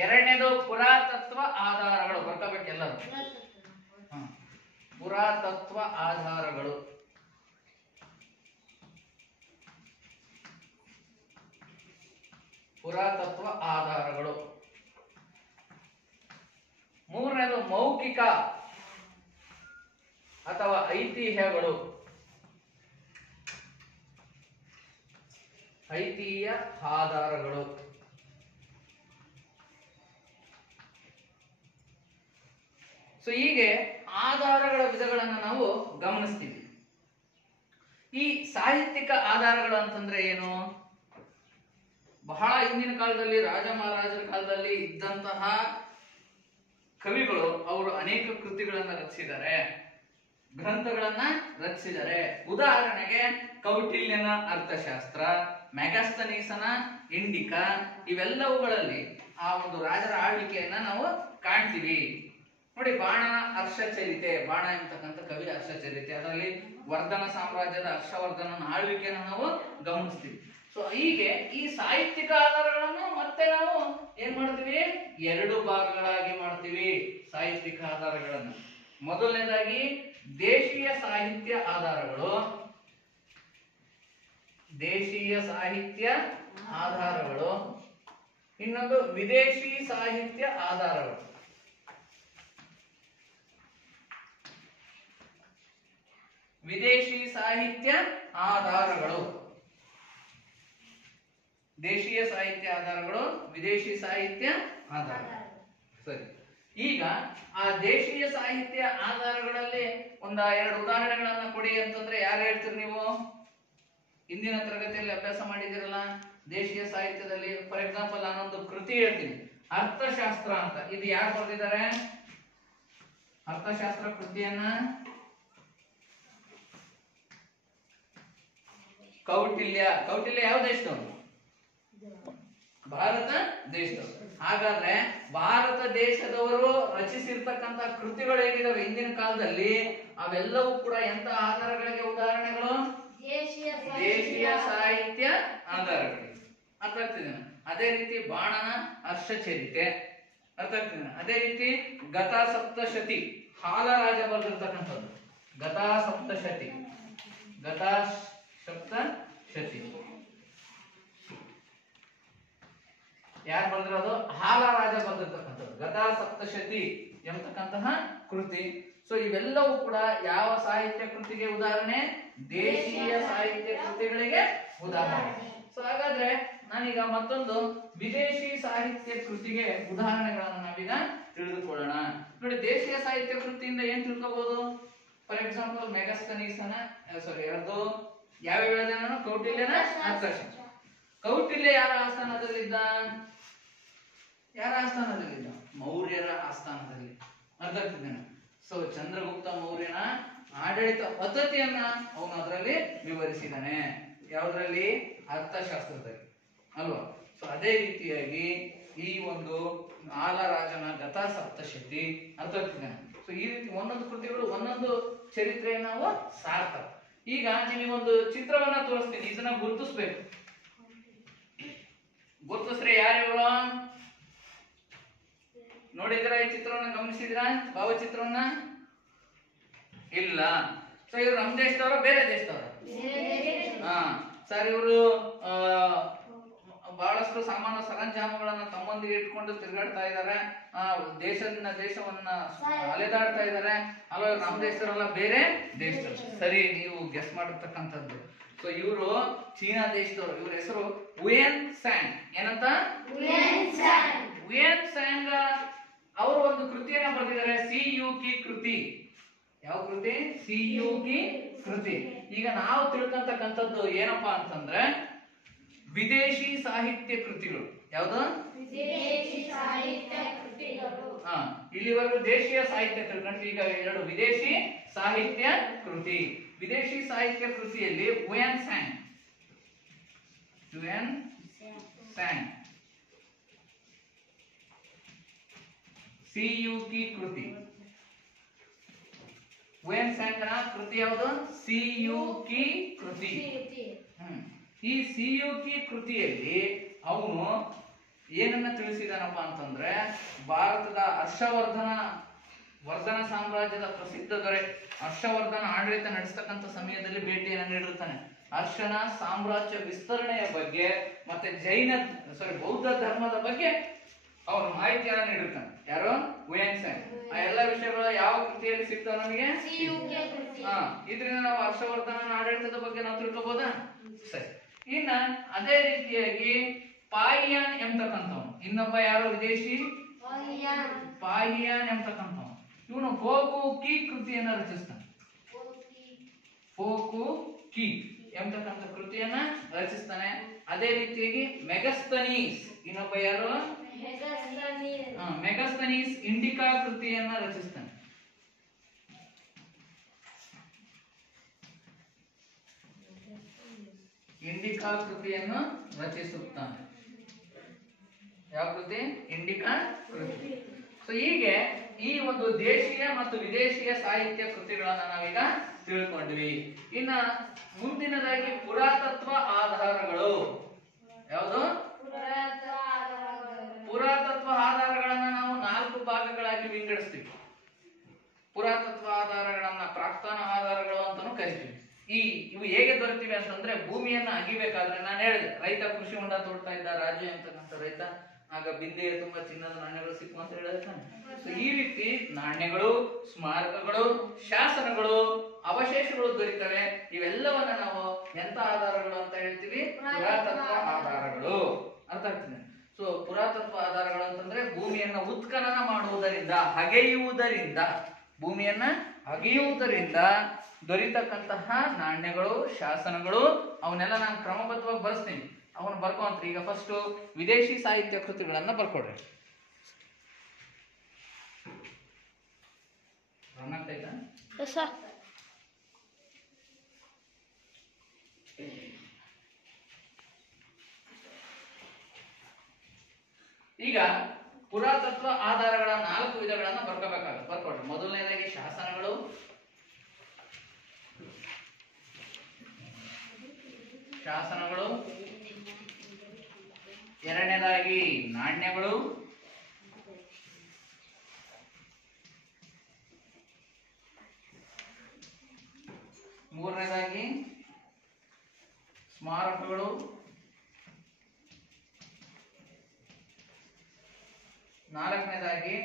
ಎರಡನೇದು ಪುರಾತತ್ವ ಆಧಾರಗಳು. ಬರ್ಕೋಬೇಕೆಲ್ಲರೂ. ಪುರಾತತ್ವ ಆಧಾರಗಳು. ಮೂರನೇದು ಮೌಖಿಕ ಅಥವಾ ಐತಿಹ್ಯಗಳು. ಐತಿಹ್ಯ ಆಧಾರಗಳು. ಸೊ ಹೀಗೆ ಆಧಾರಗಳ ವಿಧಗಳನ್ನ ನಾವು ಗಮನಿಸ್ತೀವಿ. ಈ ಸಾಹಿತ್ಯಿಕ ಆಧಾರಗಳು ಅಂತಂದ್ರೆ ಏನು? ಬಹಳ ಹಿಂದಿನ ಕಾಲದಲ್ಲಿ, ರಾಜ ಮಹಾರಾಜರ ಕಾಲದಲ್ಲಿ ಇದ್ದಂತಹ ಕವಿಗಳು ಅವರು ಅನೇಕ ಕೃತಿಗಳನ್ನ ರಚಿಸಿದ್ದಾರೆ, ಗ್ರಂಥಗಳನ್ನ ರಚಿಸಿದ್ದಾರೆ. ಉದಾಹರಣೆಗೆ ಕೌಟಿಲ್ಯನ ಅರ್ಥಶಾಸ್ತ್ರ, ಮೆಗಸ್ತನೀಸನ ಇಂಡಿಕಾ, ಇವೆಲ್ಲವುಗಳಲ್ಲಿ ಆ ಒಂದು ರಾಜರ ಆಳ್ವಿಕೆಯನ್ನ ನಾವು ಕಾಣ್ತೀವಿ. ನೋಡಿ, ಬಾಣ ಹರ್ಷಚರಿತೆ, ಬಾಣ ಎಂಬತಕ್ಕಂಥ ಕವಿ ಹರ್ಷಚರಿತೆ, ಅದರಲ್ಲಿ ವರ್ಧನ ಸಾಮ್ರಾಜ್ಯದ ಹರ್ಷವರ್ಧನನ ಆಳ್ವಿಕೆಯನ್ನು ನಾವು ಗಮನಿಸ್ತೀವಿ. ಸೊ ಹೀಗೆ ಈ ಸಾಹಿತ್ಯಿಕ ಆಧಾರಗಳನ್ನು ಮತ್ತೆ ನಾವು ಏನ್ ಮಾಡ್ತೀವಿ, 2 ಭಾಗಗಳಾಗಿ ಮಾಡ್ತೀವಿ ಸಾಹಿತ್ಯಿಕ ಆಧಾರಗಳನ್ನು. ಮೊದಲನೇದಾಗಿ ದೇಶೀಯ ಸಾಹಿತ್ಯ ಆಧಾರಗಳು. ಇನ್ನೊಂದು ವಿದೇಶಿ ಸಾಹಿತ್ಯ ಆಧಾರಗಳು. ವಿದೇಶಿ ಸಾಹಿತ್ಯ ಆಧಾರಗಳು, ದೇಶೀಯ ಸಾಹಿತ್ಯ ಆಧಾರಗಳು, ವಿದೇಶಿ ಸಾಹಿತ್ಯ ಆಧಾರಗಳು. ಸರಿ, ಈಗ ಆ ದೇಶೀಯ ಸಾಹಿತ್ಯ ಆಧಾರಗಳಲ್ಲಿ ಎರಡು ಉದಾಹರಣೆಗಳನ್ನ ಕೊಡಿ ಅಂತಂದ್ರೆ ಯಾರು ಹೇಳ್ತೀರಿ ನೀವು? ಇಂದಿನ ತರಗತಿಯಲ್ಲಿ ಅಭ್ಯಾಸ ಮಾಡಿದಿರಲ್ಲ ದೇಶೀಯ ಸಾಹಿತ್ಯದಲ್ಲಿ. ಫಾರ್ ಎಕ್ಸಾಂಪಲ್ ನಾನೊಂದು ಕೃತಿ ಹೇಳ್ತೀನಿ, ಅರ್ಥಶಾಸ್ತ್ರ ಅಂತ. ಇದು ಯಾರು ಬರೆದಿದ್ದಾರೆ? ಅರ್ಥಶಾಸ್ತ್ರ ಕೃತಿಯನ್ನ ಕೌಟಿಲ್ಯ. ಕೌಟಿಲ್ಯ ಯಾವ ದೇಶದವನು? ಭಾರತ ದೇಶದವರು. ಹಾಗಾದ್ರೆ ಭಾರತ ದೇಶದವರು ರಚಿಸಿರ್ತಕ್ಕಂಥ ಕೃತಿಗಳು ಏನಿದಾವೆ ಇಂದಿನ ಕಾಲದಲ್ಲಿ, ಅವೆಲ್ಲವೂ ಕೂಡ ಎಂತ ಆಧಾರಗಳಿಗೆ ಉದಾಹರಣೆಗಳು? ದೇಶೀಯ ಸಾಹಿತ್ಯ ಆಧಾರಗಳು. ಅರ್ಥ ಆಗ್ತಿದೆ? ಅದೇ ರೀತಿ ಬಾಣನ ಹರ್ಷಚರಿತೆ, ಅರ್ಥ ಆಗ್ತಿದೆ? ಅದೇ ರೀತಿ ಗತಾ ಸಪ್ತಶತಿ, ಹಾಲರಾಜ ಬರೆದಿರ್ತಕ್ಕಂಥದ್ದು ಗತಾ ಸಪ್ತಶತಿ. ಗತಾ ಸಪ್ತಶತಿ ಯಾರು ಬರೆದಿರೋದು? ಹಾಲರಾಜ ಬರೆದಿರ್ತಕ್ಕಂಥದ್ದು ಗತಾ ಸಪ್ತಶತಿ ಎಂಬತಕ್ಕಂತಹ ಕೃತಿ. ಸೊ ಇವೆಲ್ಲವೂ ಕೂಡ ಯಾವ ಸಾಹಿತ್ಯ ಕೃತಿಗೆ ಉದಾಹರಣೆ? ದೇಶೀಯ ಸಾಹಿತ್ಯ ಕೃತಿಗಳಿಗೆ ಉದಾಹರಣೆ. ಸೊ ಹಾಗಾದ್ರೆ ನಾನೀಗ ಮತ್ತೊಂದು ವಿದೇಶಿ ಸಾಹಿತ್ಯ ಕೃತಿಗೆ ಉದಾಹರಣೆಗಳನ್ನು ನಾವೀಗ ತಿಳಿದುಕೊಳ್ಳೋಣ. ನೋಡಿ, ದೇಶೀಯ ಸಾಹಿತ್ಯ ಕೃತಿಯಿಂದ ಏನ್ ತಿಳ್ಕೋಬಹುದು? ಫಾರ್ ಎಕ್ಸಾಂಪಲ್ ಮೆಗಸ್ತನೀಸನ ಯಾರ್ದು ಯಾವ್ಯಾವ ಹೇಳಿದೆ ನಾನು? ಕೌಟಿಲ್ಯನ ಅರ್ಥಶಾಸ್ತ್ರ. ಕೌಟಿಲ್ಯ ಯಾರ ಆಸ್ಥಾನದಲ್ಲಿದ್ದ? ಯಾರ ಆಸ್ಥಾನದಲ್ಲಿದ್ದ? ಮೌರ್ಯರ ಆಸ್ಥಾನದಲ್ಲಿ. ಅರ್ಥ ಆಗ್ತಿದ್ದೇನೆ? ಸೊ ಚಂದ್ರಗುಪ್ತ ಮೌರ್ಯನ ಆಡಳಿತ ಪದ್ಧತಿಯನ್ನ ಅವನು ಅದರಲ್ಲಿ ವಿವರಿಸಿದ್ದಾನೆ. ಯಾವುದ್ರಲ್ಲಿ? ಅರ್ಥಶಾಸ್ತ್ರದಲ್ಲಿ ಅಲ್ವಾ? ಸೊ ಅದೇ ರೀತಿಯಾಗಿ ಈ ಒಂದು ಹಾಲರಾಜನ ಗತಾ ಸಪ್ತಶತಿ, ಅರ್ಥ ಆಗ್ತಿದ್ದೇನೆ? ಸೊ ಈ ರೀತಿ ಒಂದೊಂದು ಕೃತಿಗಳು ಒಂದೊಂದು ಚರಿತ್ರೆಯನ್ನು ನಾವು ಸಾರ್ತವೆ. ಈಗ ನಿಮಗೊಂದು ಚಿತ್ರವನ್ನ ತೋರಿಸ್ತೀನಿ, ಇದನ್ನ ಗುರುತಿಸ್ಬೇಕು. ಗುರುತಿಸ್ರೆ ಯಾರಿವರು? ನೋಡಿದ್ರ ಈ ಚಿತ್ರವನ್ನ ಗಮನಿಸಿದ್ರ? ಭಾವಚಿತ್ರವನ್ನ? ಇಲ್ಲ. ಸೊ ಇವರು ನಮ್ಮ ದೇಶದವರ ಬೇರೆ ದೇಶದವರ? ಹಾ ಸರ್, ಇವರು ಬಹಳಷ್ಟು ಸಾಮಾನು ಸರಂಜಾಮುಗಳನ್ನ ತಮ್ಮೊಂದಿಗೆ ಇಟ್ಕೊಂಡು ತಿರುಗಾಡ್ತಾ ಇದ್ದಾರೆ. ದೇಶವನ್ನ ಅಲೆದಾಡ್ತಾ ಇದ್ದಾರೆ. ಅಲ್ವಾ? ಇವ್ರು ನಮ್ಮ ದೇಶದವರಲ್ಲ, ಬೇರೆ ದೇಶದವರು. ಸರಿ, ನೀವು ಗೆಸ್ ಮಾಡಿರ್ತಕ್ಕಂಥದ್ದು. ಸೊ ಇವರು ಚೀನಾ ದೇಶದವರು. ಇವ್ರ ಹೆಸರು ಹುಯೆನ್ ಸಾಂಗ್. ಏನಂತ? Hiuen song. ಅವರು ಒಂದು ಕೃತಿಯನ್ನ ಬರೆದಿದ್ದಾರೆ, ಸಿಯುಕಿ ಕೃತಿ. ಯಾವ ಕೃತಿ? ಸಿಯುಕಿ ಕೃತಿ. ಈಗ ನಾವು ತಿಳ್ಕೊಂತಕ್ಕಂಥದ್ದು ಏನಪ್ಪಾ ಅಂತಂದ್ರೆ ವಿದೇಶಿ ಸಾಹಿತ್ಯ ಕೃತಿಗಳು. ಯಾವುದು? ಇಲ್ಲಿವರೆಗೂ ದೇಶೀಯ ಸಾಹಿತ್ಯ ತಿಳ್ಕೊಂಡ್ರೆ, ಈಗ ಎರಡು ವಿದೇಶಿ ಸಾಹಿತ್ಯ ಕೃತಿ. ವಿದೇಶಿ ಸಾಹಿತ್ಯ ಕೃತಿಯಲ್ಲಿ ಹುಯೆನ್ ಸಾಂಗ್ ಸಿಯುಕಿ ಕೃತಿ. ಹುಯೆನ್ ಸಾಂಗ್ನ ಕೃತಿ ಯಾವುದು? ಸಿಯುಕಿ ಕೃತಿ. ಈ ಸಿಯುಕಿ ಕೃತಿಯಲ್ಲಿ ಅವನು ಏನನ್ನ ತಿಳಿಸಿದಾನಪ್ಪ ಅಂತಂದ್ರೆ, ಭಾರತದ ವರ್ಧನ ಸಾಮ್ರಾಜ್ಯದ ಪ್ರಸಿದ್ಧ ದೊರೆ ಹರ್ಷವರ್ಧನ ಆಡಳಿತ ನಡೆಸತಕ್ಕಂಥ ಸಮಯದಲ್ಲಿ ಭೇಟಿಯನ್ನು ನೀಡಿರ್ತಾನೆ. ಹರ್ಷನ ಸಾಮ್ರಾಜ್ಯ ವಿಸ್ತರಣೆಯ ಬಗ್ಗೆ ಮತ್ತೆ ಬೌದ್ಧ ಧರ್ಮದ ಬಗ್ಗೆ ಅವನು ಮಾಹಿತಿಯನ್ನ ನೀಡಿರ್ತಾನೆ. ಯಾರು? Hiuen song. ಆ ಎಲ್ಲ ವಿಷಯಗಳು ಯಾವ ಕೃತಿಯಲ್ಲಿ ಸಿಗ್ತಾವ ನಮಗೆ? ಇದರಿಂದ ನಾವು ಹರ್ಷವರ್ಧನ ಆಡಳಿತದ ಬಗ್ಗೆ ನಾವು ತಿಳ್ಕೊಬಹುದಾ? ಸರಿ. ಇನ್ನ ಅದೇ ರೀತಿಯಾಗಿ ಪಾಹಿಯಾನ್ ಎಂಬತಕ್ಕಂಥವನು, ಇನ್ನೊಬ್ಬ ಯಾರು ವಿದೇಶಿ? ಪಾಹಿಯಾನ್ ಎಂಬತಕ್ಕಂಥವನು. ಇವನು ಫೋಕು ಕಿ ಕೃತಿಯನ್ನ ರಚಿಸ್ತಾನೆ. ಫೋಕು ಕಿ ಎಂಬತಕ್ಕಂಥ ಕೃತಿಯನ್ನ ರಚಿಸ್ತಾನೆ. ಅದೇ ರೀತಿಯಾಗಿ ಮೆಗಸ್ತನೀಸ್, ಇನ್ನೊಬ್ಬ ಯಾರು? ಮೆಗಸ್ತನೀಸ್ ಇಂಡಿಕಾ ಕೃತಿಯನ್ನ ರಚಿಸ್ತಾನೆ. ಇಂಡಿಕಾ ಕೃತಿಯನ್ನು ರಚಿಸುತ್ತಾನೆ. ಯಾವ ಕೃತಿ? ಇಂಡಿಕಾ ಕೃತಿ. ಸೊ ಹೀಗೆ ಈ ಒಂದು ದೇಶೀಯ ಮತ್ತು ವಿದೇಶಿಯ ಸಾಹಿತ್ಯ ಕೃತಿಗಳನ್ನ ನಾವೀಗ ತಿಳ್ಕೊಂಡ್ವಿ. ಇನ್ನ ಮುಂದಿನದಾಗಿ ಪುರಾತತ್ವ ಆಧಾರಗಳು. ಯಾವುದು? ಪುರಾತತ್ವ ಆಧಾರಗಳನ್ನ ನಾವು 4 ಭಾಗಗಳಾಗಿ ವಿಂಗಡಿಸ್ತೀವಿ. ಪುರಾತತ್ವ ಆಧಾರಗಳನ್ನ ಪ್ರಾಕ್ತನ ಆಧಾರಗಳು ಅಂತಾನೂ ಕರಿತೀವಿ. ಇವು ಹೇಗೆ ದೊರೆತಿವೆ ಅಂತಂದ್ರೆ, ಭೂಮಿಯನ್ನ ಅಗಿಬೇಕಾದ್ರೆ ನಾನು ಹೇಳಿದೆ, ರೈತ ಕೃಷಿ ಹೊಂಡ ತೋಡ್ತಾ ಇದ್ದ ರಾಜು ಅಂತಕ್ಕಂಥ ರೈತ. ಆಗ ಬಿಂದೆಯ ತುಂಬಾ ಚಿನ್ನದ ನಾಣ್ಯಗಳು ಸಿಕ್ಕು ಅಂತ ಹೇಳಿದ್ರೆ ಈ ರೀತಿ ನಾಣ್ಯಗಳು, ಸ್ಮಾರಕಗಳು, ಶಾಸನಗಳು, ಅವಶೇಷಗಳು ದೊರೀತವೆ. ಇವೆಲ್ಲವನ್ನ ನಾವು ಎಂತ ಆಧಾರಗಳು ಅಂತ ಹೇಳ್ತೀವಿ? ಪುರಾತತ್ವ ಆಧಾರಗಳು. ಅರ್ಥ ಆಗ್ತದೆ? ಸೊ ಪುರಾತತ್ವ ಆಧಾರಗಳು ಅಂತಂದ್ರೆ ಭೂಮಿಯನ್ನ ಉತ್ಖನನ ಮಾಡುವುದರಿಂದ, ಭೂಮಿಯನ್ನ ಅಗೆಯುವುದರಿಂದ ದೊರೀತಕ್ಕಂತಹ ನಾಣ್ಯಗಳು, ಶಾಸನಗಳು, ಅವನ್ನೆಲ್ಲ ನಾನು ಕ್ರಮಬದ್ಧವಾಗಿ ಬರ್ಸ್ತೀನಿ. ಅವನು ಬರ್ಕೊಂತ್ರಿ. ಈಗ ಫಸ್ಟ್ ವಿದೇಶಿ ಸಾಹಿತ್ಯ ಕೃತಿಗಳನ್ನ ಬರ್ಕೊಡ್ರಿ. ಈಗ ಪುರಾತತ್ವ ಆಧಾರಗಳ 4 ವಿಧಗಳನ್ನ ಬರ್ಕೋಬೇಕಾಗುತ್ತೆ. ಬರ್ಕೊಡ್ರಿ. ಮೊದಲನೇದಾಗಿ ಶಾಸನಗಳು, ಎರಡನೇದಾಗಿ ನಾಣ್ಯಗಳು, ಮೂರನೇದಾಗಿ ಸ್ಮಾರಕಗಳು, ನಾಲ್ಕನೇದಾಗಿ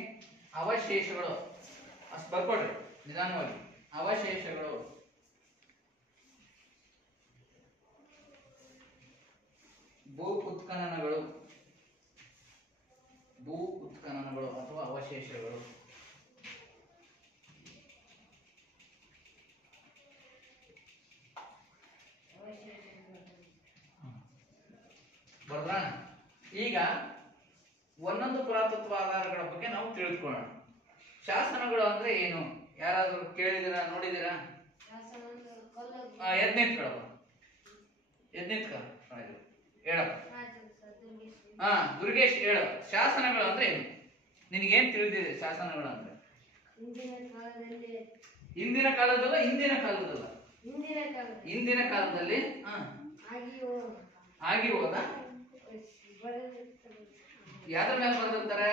ಅವಶೇಷಗಳು. ಅಷ್ಟು ಬರ್ಕೊಡ್ರಿ ನಿಧಾನವಾಗಿ. ಅವಶೇಷಗಳು, ಭೂ ಉತ್ಖನನಗಳು ಅಥವಾ ಅವಶೇಷಗಳು. ಬರ್ದಾ? ಈಗ ಒಂದೊಂದು ಪುರಾತತ್ವ ಆಧಾರಗಳ ಬಗ್ಗೆ ನಾವು ತಿಳಿದುಕೊಳ್ಳೋಣ. ಶಾಸನಗಳು ಅಂದ್ರೆ ಏನು? ಯಾರಾದ್ರೂ ಕೇಳಿದಿರಾ, ನೋಡಿದಿರಾ? ಎದ್ನಿತ್ಕ ಹೇಳಪ್ಪ. ದುರ್ಗೇಶ್ ಹೇಳು. ಶಾಸನಗಳು ಅಂದ್ರೆ ಏನು? ನಿನಗೇನ್ ತಿಳಿದಿದೆ ಶಾಸನಗಳು ಅಂದ್ರೆ? ಹಿಂದಿನ ಕಾಲದಲ್ಲ, ಹಿಂದಿನ ಕಾಲದಲ್ಲಿ ಆಗಿ ಹೋದ ಯಾವ್ದ್ರ ಮೇಲೆ ಬರೆದಿರ್ತಾರೆ?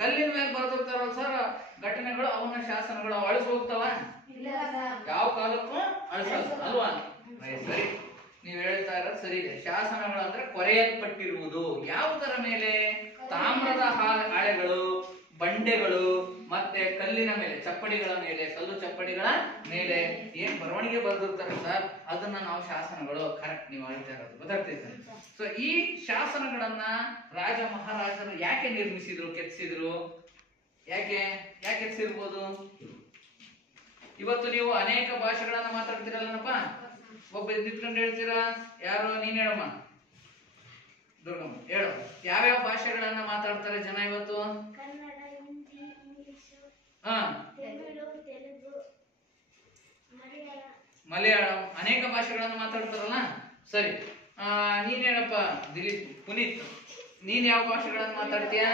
ಕಲ್ಲಿನ ಮೇಲೆ ಬರೆದಿರ್ತಾರ ಸರ್ ಘಟನೆಗಳು. ಅವನ ಶಾಸನಗಳು ಅಳಿಸಿ ಹೋಗ್ತಾವ? ಯಾವ ಕಾಲಕ್ಕೂ ಅಳಿಸಲ್ಲ ಅಲ್ವಾ? ಸರಿ, ನೀವ್ ಹೇಳ್ತಾ ಇರೋದು ಸರಿ ಇದೆ. ಶಾಸನಗಳು ಅಂದ್ರೆ ಕೊರೆಯಲ್ಪಟ್ಟಿರುವುದು. ಯಾವುದರ ಮೇಲೆ? ತಾಮ್ರದ ಹಾಳೆಗಳು, ಬಂಡೆಗಳು, ಮತ್ತೆ ಕಲ್ಲಿನ ಮೇಲೆ, ಚಪ್ಪಡಿಗಳ ಮೇಲೆ, ಕಲ್ಲು ಚಪ್ಪಡಿಗಳ ಮೇಲೆ ಏನ್ ಬರವಣಿಗೆ ಬರೆದಿರ್ತಾರೆ ಸರ್, ಅದನ್ನ ನಾವು ಶಾಸನಗಳು. ಕರೆಕ್ಟ್, ನೀವು ಹೇಳ್ತಾ ಇರೋದು ಗೊತ್ತಾಗ್ತೈತೆ. ಸೊ ಈ ಶಾಸನಗಳನ್ನ ರಾಜ ಮಹಾರಾಜರು ಯಾಕೆ ನಿರ್ಮಿಸಿದ್ರು, ಕೆತ್ತಿಸಿದ್ರು? ಯಾಕೆ ಕೆತ್ತಿಸಿರ್ಬೋದು? ಇವತ್ತು ನೀವು ಅನೇಕ ಭಾಷೆಗಳನ್ನ ಮಾತಾಡ್ತೀರಲ್ಲಪ್ಪ, ಒಬ್ಬ ನಿಂತ್ಕೊಂಡು ಹೇಳ್ತೀರಾ? ಯಾರು? ನೀನ್ ಹೇಳಮ್ಮ ದುರ್ಗಮ್ಮ, ಹೇಳು. ಯಾವ್ಯಾವ ಭಾಷೆಗಳನ್ನ ಮಾತಾಡ್ತಾರೆ ಜನ ಇವತ್ತು? ಮಲಯಾಳಂ, ಅನೇಕ ಭಾಷೆಗಳನ್ನ ಮಾತಾಡ್ತಾರಲ್ಲ. ಸರಿ, ನೀನ್ ಹೇಳಪ್ಪ ದಿಲೀಪ್, ಪುನೀತ್, ನೀನ್ ಯಾವ ಭಾಷೆಗಳನ್ನ ಮಾತಾಡ್ತೀಯ?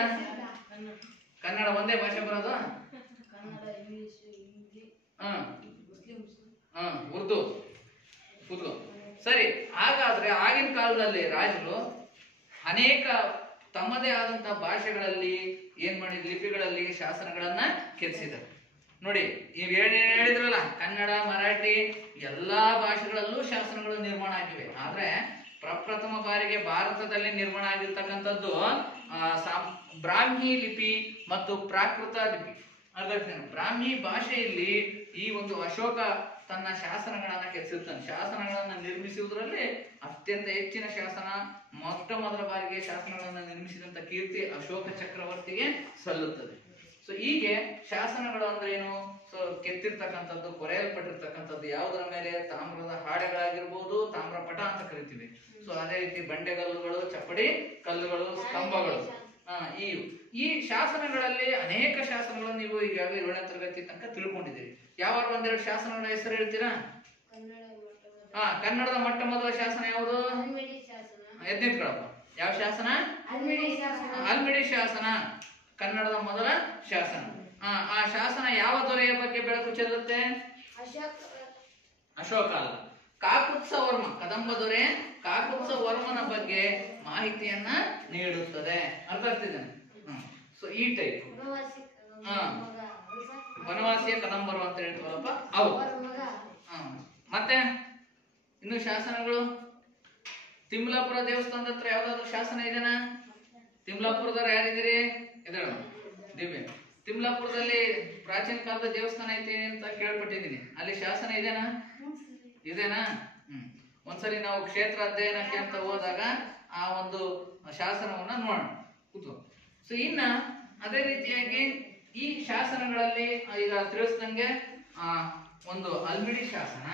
ಕನ್ನಡ ಒಂದೇ ಭಾಷೆ ಬರೋದು? ಉರ್ದು. ಸರಿ, ಹಾಗಾದ್ರೆ ಆಗಿನ ಕಾಲದಲ್ಲಿ ರಾಜರು ಅನೇಕ ತಮ್ಮದೇ ಆದಂತಹ ಭಾಷೆಗಳಲ್ಲಿ ಏನ್ ಮಾಡಿದ್ರು? ಲಿಪಿಗಳಲ್ಲಿ ಶಾಸನಗಳನ್ನ ಕೆತ್ತಿಸಿದರು. ನೋಡಿ, ಈಗ ಹೇಳಿದ್ರಲ್ಲ, ಕನ್ನಡ, ಮರಾಠಿ ಎಲ್ಲಾ ಭಾಷೆಗಳಲ್ಲೂ ಶಾಸನಗಳು ನಿರ್ಮಾಣ ಆಗಿವೆ. ಆದ್ರೆ ಪ್ರಪ್ರಥಮ ಬಾರಿಗೆ ಭಾರತದಲ್ಲಿ ನಿರ್ಮಾಣ ಆಗಿರ್ತಕ್ಕಂಥದ್ದು ಬ್ರಾಹ್ಮಿ ಲಿಪಿ ಮತ್ತು ಪ್ರಾಕೃತ ಲಿಪಿ. ಬ್ರಾಹ್ಮಿ ಭಾಷೆಯಲ್ಲಿ ಈ ಒಂದು ಅಶೋಕ ತನ್ನ ಶಾಸನಗಳನ್ನ ಕೆತ್ತಿಸಿರ್ತಾನೆ. ಶಾಸನಗಳನ್ನ ನಿರ್ಮಿಸುವುದರಲ್ಲಿ ಅತ್ಯಂತ ಹೆಚ್ಚಿನ ಶಾಸನ, ಮೊಟ್ಟ ಮೊದಲ ಬಾರಿಗೆ ಶಾಸನಗಳನ್ನ ನಿರ್ಮಿಸಿದಂತ ಕೀರ್ತಿ ಅಶೋಕ ಚಕ್ರವರ್ತಿಗೆ ಸಲ್ಲುತ್ತದೆ. ಸೊ ಹೀಗೆ ಶಾಸನಗಳು ಅಂದ್ರೆ ಏನು? ಸೊ ಕೆತ್ತಿರ್ತಕ್ಕಂಥದ್ದು, ಕೊರೆಯಲ್ಪಟ್ಟಿರ್ತಕ್ಕಂಥದ್ದು ಯಾವುದರ ಮೇಲೆ? ತಾಮ್ರದ ಹಾಳೆಗಳಾಗಿರ್ಬೋದು, ತಾಮ್ರ ಪಟ ಅಂತ ಕರಿತೀವಿ. ಸೊ ಅದೇ ರೀತಿ ಬಂಡೆಗಲ್ಲುಗಳು, ಚಪ್ಪಡಿ ಕಲ್ಲುಗಳು, ಸ್ತಂಭಗಳು. ಈ ಶಾಸನಗಳಲ್ಲಿ ಅನೇಕ ಶಾಸನಗಳು ನೀವು ಈಗಾಗಲೇ 7ನೇ ತರಗತಿ ತನಕ ತಿಳ್ಕೊಂಡಿದ್ದೀರಿ. ಯಾವ ಒಂದೆರಡು ಶಾಸನಗಳ ಹೆಸರು ಹೇಳ್ತೀರಾ? ಕನ್ನಡದ ಮೊಟ್ಟ ಮೊದಲ ಶಾಸನ ಯಾವುದು? ಎದ್ನಿತ್ಕೊಳಪ್ಪ. ಯಾವ ಶಾಸನ? ಹಲ್ಮಿಡಿ ಶಾಸನ ಕನ್ನಡದ ಮೊದಲ ಶಾಸನ. ಆ ಶಾಸನ ಯಾವ ದೊರೆಯ ಬಗ್ಗೆ ಬೆಳಕು ಚೆಲ್ಲುತ್ತೆ? ಅಶೋಕ ಅಲ್ಲ, ಕಾಕುತ್ಸ ವರ್ಮ, ಕದಂಬ ದೊರೆ ಕಾಕುತ್ಸ ವರ್ಮನ ಬಗ್ಗೆ ಮಾಹಿತಿಯನ್ನ ನೀಡುತ್ತದೆ. ಅರ್ಥ ಆಗ್ತಿದ್ದಾನೆ? ಸೊ ಈ ಟೈಪ್ ವನವಾಸಿಯ ಕದಂಬರು ಅಂತ ಹೇಳ್ತೀವಲ್ಲಪ್ಪ ಅವು. ಮತ್ತೆ ಇನ್ನು ಶಾಸನಗಳು, ತಿಮ್ಲಾಪುರ ದೇವಸ್ಥಾನದ ಹತ್ರ ಯಾವ್ದಾದ್ರು ಶಾಸನ ಇದೆನಾ? ತಿಮ್ಲಾಪುರದವ್ರು ಯಾರಿದ್ದೀರಿ? ಎದ್ದೇಳ ದಿವ್ಯ. ತಿಮ್ಲಾಪುರದಲ್ಲಿ ಪ್ರಾಚೀನ ಕಾಲದ ದೇವಸ್ಥಾನ ಐತಿ ಅಂತ ಕೇಳ್ಪಟ್ಟಿದ್ದೀನಿ. ಅಲ್ಲಿ ಶಾಸನ ಇದೆನಾ? ಇದೇನಾ? ಒಂದ್ಸರಿ ನಾವು ಕ್ಷೇತ್ರ ಅಧ್ಯಯನಕ್ಕೆ ಅಂತ ಹೋದಾಗ ಆ ಒಂದು ಶಾಸನವನ್ನ ನೋಡೋಣ ಕೂತು. ಸೊ ಇನ್ನ ಅದೇ ರೀತಿಯಾಗಿ ಈ ಶಾಸನಗಳಲ್ಲಿ ಈಗ ತಿಳಿಸ್ದಂಗೆ ಒಂದು ಅಲ್ಮಿಡಿ ಶಾಸನ,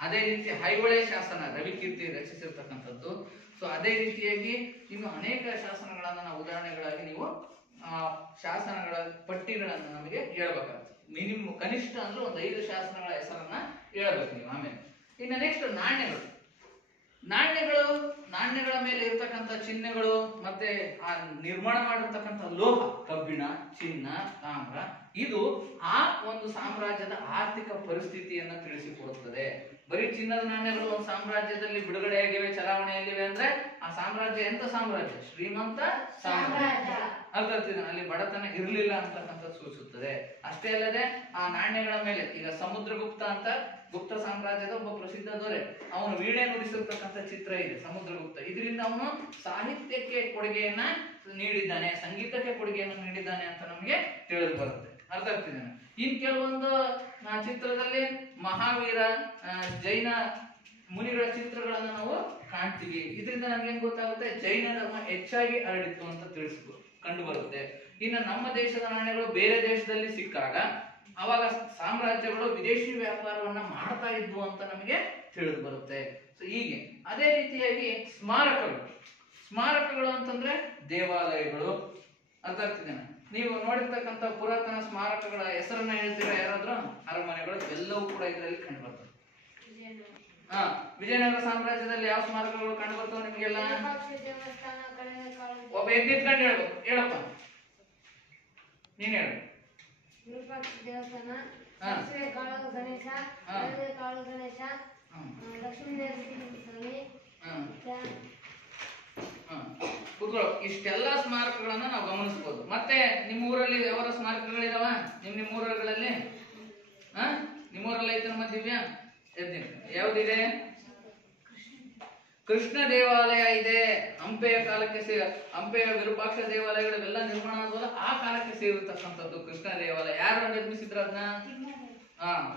ಅದೇ ರೀತಿ ಐಹೊಳೆ ಶಾಸನ ರವಿಕೀರ್ತಿ ರಚಿಸಿರ್ತಕ್ಕಂಥದ್ದು. ಸೊ ಅದೇ ರೀತಿಯಾಗಿ ಇನ್ನು ಅನೇಕ ಶಾಸನಗಳನ್ನ ನಾವು ಉದಾಹರಣೆಗಳಾಗಿ ನೀವು ಶಾಸನಗಳ ಪಟ್ಟಿಗಳನ್ನು ನಮಗೆ ಹೇಳ್ಬೇಕಾಗ್ತದೆ. ಕನಿಷ್ಠ ಅಂದ್ರೆ ಒಂದು 5 ಶಾಸನಗಳ ಹೆಸರನ್ನ ಹೇಳ್ಬೇಕು ನೀವು. ಆಮೇಲೆ ಇನ್ನು ನೆಕ್ಸ್ಟ್ ನಾಣ್ಯಗಳ ಮೇಲೆ ಇರ್ತಕ್ಕಂಥ ಚಿಹ್ನೆಗಳು, ಮತ್ತೆ ಆ ನಿರ್ಮಾಣ ಮಾಡಿರ್ತಕ್ಕಂಥ ಲೋಹ, ಕಬ್ಬಿಣ, ಚಿನ್ನ, ತಾಮ್ರ, ಇದು ಆ ಒಂದು ಸಾಮ್ರಾಜ್ಯದ ಆರ್ಥಿಕ ಪರಿಸ್ಥಿತಿಯನ್ನ ತಿಳಿಸಿಕೊಡುತ್ತದೆ. ಬರೀ ಚಿನ್ನದ ನಾಣ್ಯಗಳು ಒಂದು ಸಾಮ್ರಾಜ್ಯದಲ್ಲಿ ಬಿಡುಗಡೆಯಾಗಿವೆ, ಚಲಾವಣೆಯಲ್ಲಿವೆ ಅಂದ್ರೆ ಆ ಸಾಮ್ರಾಜ್ಯ ಎಂತ ಸಾಮ್ರಾಜ್ಯ? ಶ್ರೀಮಂತ ಸಾಮ್ರಾಜ್ಯ. ಅರ್ಥ ಆಗ್ತಿದೆ? ಅಲ್ಲಿ ಬಡತನ ಇರಲಿಲ್ಲ ಅಂತಕ್ಕಂಥ ಸೂಚಿಸುತ್ತದೆ. ಅಷ್ಟೇ ಅಲ್ಲದೆ ಆ ನಾಣ್ಯಗಳ ಮೇಲೆ ಈಗ ಸಮುದ್ರಗುಪ್ತ ಅಂತ ಗುಪ್ತ ಸಾಮ್ರಾಜ್ಯದ ಒಬ್ಬ ಪ್ರಸಿದ್ಧ ದೊರೆ, ಅವನು ವೀಣೆ ನುಡಿಸಿರ್ತಕ್ಕಂಥ ಚಿತ್ರ ಇದೆ ಸಮುದ್ರಗುಪ್ತ. ಇದರಿಂದ ಅವನು ಸಾಹಿತ್ಯಕ್ಕೆ ಕೊಡುಗೆಯನ್ನ ನೀಡಿದ್ದಾನೆ, ಸಂಗೀತಕ್ಕೆ ಕೊಡುಗೆಯನ್ನು ನೀಡಿದ್ದಾನೆ ಅಂತ ನಮಗೆ ತಿಳಿದು ಬರುತ್ತೆ. ಅರ್ಥ ಆಗ್ತಿದೆ? ಇನ್ ಕೆಲವೊಂದು ಚಿತ್ರದಲ್ಲಿ ಮಹಾವೀರ, ಜೈನ ಮುನಿಗಳ ಚಿತ್ರಗಳನ್ನು ನಾವು ಕಾಣ್ತೀವಿ. ಇದರಿಂದ ನಮ್ಗೇನ್ ಗೊತ್ತಾಗುತ್ತೆ? ಜೈನ ಧರ್ಮ ಹೆಚ್ಚಾಗಿ ಹರಡಿತ್ತು ಅಂತ ಕಂಡು ಬರುತ್ತೆ. ಇನ್ನು ನಮ್ಮ ದೇಶದ ನಾಣ್ಯಗಳು ಬೇರೆ ದೇಶದಲ್ಲಿ ಸಿಕ್ಕಾಗ ಅವಾಗ ಸಾಮ್ರಾಜ್ಯಗಳು ವಿದೇಶಿ ವ್ಯಾಪಾರವನ್ನ ಮಾಡ್ತಾ ಇದ್ವು ಅಂತ ನಮಗೆ ತಿಳಿದು ಬರುತ್ತೆ. ಸೊ ಹೀಗೆ ಅದೇ ರೀತಿಯಾಗಿ ಸ್ಮಾರಕಗಳು ಅಂತಂದ್ರೆ ದೇವಾಲಯಗಳು. ಅರ್ಥ ಆಗ್ತಿದ್ದೇನೆ? ನೀವು ನೋಡಿರ್ತಕ್ಕಂಥ ಪುರಾತನ ಸ್ಮಾರಕಗಳ ಹೆಸರನ್ನ ಹೇಳ್ತೀರಾ ಯಾರಾದ್ರೂ? ಅರಮನೆಗಳು ಎಲ್ಲವೂ ಕೂಡ ಇದರಲ್ಲಿ ಕಂಡು ಬರ್ತವೆ. ವಿಜಯನಗರ ಸಾಮ್ರಾಜ್ಯದಲ್ಲಿ ಯಾವ ಸ್ಮಾರಕಗಳು ಕಂಡು ಬರ್ತವೆ ನಿಮಗೆಲ್ಲ? ಒಬ್ಬ ಎದ್ದಿಟ್ಕೊಂಡು ಹೇಳ್ಬೇಕು. ಹೇಳಪ್ಪ, ನೀನ್ ಹೇಳು. ದೇವಸ್ಥಾನ, ಗಣೇಶ, ಗಣೇಶ, ಲಕ್ಷ್ಮೀ ಸ್ವಾಮಿ. ಇಷ್ಟೆಲ್ಲ ಸ್ಮಾರಕಗಳನ್ನ ನಾವು ಗಮನಿಸಬಹುದು. ಮತ್ತೆ ನಿಮ್ಮ ಊರಲ್ಲಿ ಯಾವ ಸ್ಮಾರಕಗಳಿದಾವ? ನಿಮ್ಮ ಊರುಗಳಲ್ಲಿ ನಿಮ್ಮೂರಲ್ಲಿ ಐತೆ ನಮ್ಮ ದಿವ್ಯ ಯಾವ್ದಿದೆ? ಕೃಷ್ಣ ದೇವಾಲಯ ಇದೆ. ಹಂಪೆಯ ಕಾಲಕ್ಕೆ ಹಂಪೆಯ ವಿರೂಪಾಕ್ಷ ದೇವಾಲಯಗಳೆಲ್ಲ ನಿರ್ಮಾಣ ಆದವಲ್ಲ ಆ ಕಾಲಕ್ಕೆ ಸೇರಿರ್ತಕ್ಕಂಥದ್ದು ಕೃಷ್ಣ ದೇವಾಲಯ. ಯಾರು ನಿರ್ಮಿಸಿದ್ರ ಅದನ್ನ?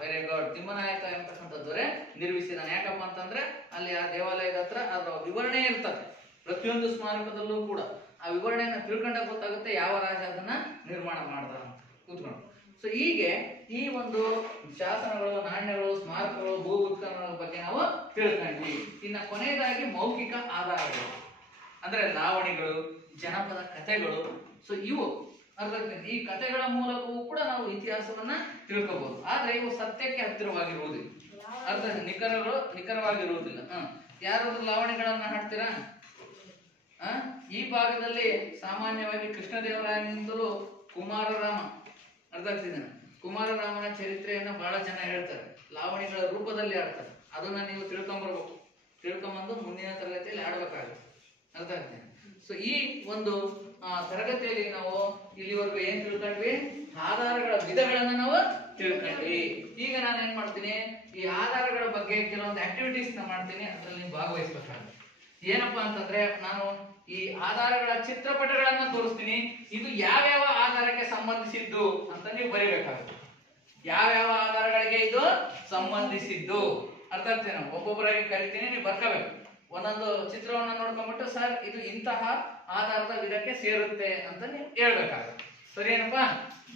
Very good. ತಿಮ್ಮನಾಯಕ ಎಂಬತಕ್ಕಂಥದ್ದವರೇ ನಿರ್ಮಿಸಿದಾನೆ. ಯಾಕಪ್ಪ ಅಂತಂದ್ರೆ ಅಲ್ಲಿ ಆ ದೇವಾಲಯದ ಹತ್ರ ಅದರ ವಿವರಣೆ ಇರ್ತದೆ. ಪ್ರತಿಯೊಂದು ಸ್ಮಾರಕದಲ್ಲೂ ಕೂಡ ಆ ವಿವರಣೆಯನ್ನ ತಿಳ್ಕೊಂಡಾಗ ಗೊತ್ತಾಗುತ್ತೆ ಯಾವ ರಾಜ ಅದನ್ನ ನಿರ್ಮಾಣ ಮಾಡ್ದ ಅಂತ ಕೂತ್ಕೊಂಡು. ಸೊ ಹೀಗೆ ಈ ಒಂದು ಶಾಸನಗಳು, ನಾಣ್ಯಗಳು, ಸ್ಮಾರಕಗಳು, ಭೂ ಉತ್ಖನನಗಳ ಬಗ್ಗೆ ನಾವು ತಿಳ್ಕೊಂಡ್ವಿ. ಇನ್ನ ಕೊನೆಯದಾಗಿ ಮೌಖಿಕ ಆಧಾರಗಳು ಅಂದ್ರೆ ಲಾವಣಿಗಳು, ಜನಪದ ಕಥೆಗಳು. ಸೊ ಇವು ಈ ಕಥೆಗಳ ಮೂಲಕವೂ ಕೂಡ ನಾವು ಇತಿಹಾಸವನ್ನ ತಿಳ್ಕೋಬಹುದು. ಆದ್ರೆ ಇವು ಸತ್ಯಕ್ಕೆ ಹತ್ತಿರವಾಗಿರುವುದಿಲ್ಲ. ನಿಖರವಾಗಿರುವುದಿಲ್ಲ. ಯಾರಾದ್ರೂ ಲಾವಣಿಗಳನ್ನ ಹಾಡ್ತೀರಾ? ಈ ಭಾಗದಲ್ಲಿ ಸಾಮಾನ್ಯವಾಗಿ ಕೃಷ್ಣದೇವರಾಯನಿಂದಲೂ ಕುಮಾರರಾಮ, ಅರ್ಥ ಆಗ್ತಿದ್ದೇನೆ, ಕುಮಾರರಾಮನ ಚರಿತ್ರೆಯನ್ನ ಬಹಳ ಜನ ಹೇಳ್ತಾರೆ. ಲಾವಣಿಗಳ ರೂಪದಲ್ಲಿ ಆಡ್ತಾರೆ. ಅದನ್ನ ನೀವು ತಿಳ್ಕೊಂಬಂದು ಮುಂದಿನ ತರಗತಿಯಲ್ಲಿ ಆಡ್ಬೇಕಾಗುತ್ತೆ. ಅರ್ಥ ಆಗ್ತದೆ? ಸೊ ಈ ಒಂದು ತರಗತಿಯಲ್ಲಿ ನಾವು ಇಲ್ಲಿವರೆಗೂ ಏನ್ ತಿಳ್ಕೊಂಡ್ವಿ? ಆಧಾರಗಳ ವಿಧಗಳನ್ನ ನಾವು ತಿಳ್ಕೊಂಡ್ವಿ. ಈಗ ನಾನು ಏನ್ ಮಾಡ್ತೀನಿ? ಈ ಆಧಾರಗಳ ಬಗ್ಗೆ ಕೆಲವೊಂದು ಆಕ್ಟಿವಿಟೀಸ್ ನ ಮಾಡ್ತೀನಿ, ಅದ್ರಲ್ಲಿ ನೀವು ಭಾಗವಹಿಸ್ಬೇಕಾಗುತ್ತೆ. ಏನಪ್ಪಾ ಅಂತಂದ್ರೆ ನಾನು ಈ ಆಧಾರಗಳ ಚಿತ್ರಪಟಗಳನ್ನ ತೋರಿಸ್ತೀನಿ. ಇದು ಯಾವ್ಯಾವ ಆಧಾರಕ್ಕೆ ಸಂಬಂಧಿಸಿದ್ದು ಅಂತ ನೀವು ಬರೀಬೇಕಾಗುತ್ತೆ. ಯಾವ್ಯಾವ ಆಧಾರಗಳಿಗೆ ಇದು ಸಂಬಂಧಿಸಿದ್ದು ಅರ್ಥ ಆಗ್ತೇನೆ? ಒಬ್ಬೊಬ್ಬರಾಗಿ ಕರಿತೀನಿ, ನೀವು ಬರ್ಕೋಬೇಕು. ಒಂದೊಂದು ಚಿತ್ರವನ್ನ ನೋಡ್ಕೊಂಡ್ಬಿಟ್ಟು ಸರ್ ಇದು ಇಂತಹ ಆಧಾರದ ವಿಧಕ್ಕೆ ಸೇರುತ್ತೆ ಅಂತ ನೀವು ಹೇಳ್ಬೇಕಾಗುತ್ತೆ. ಸರಿ ಏನಪ್ಪಾ?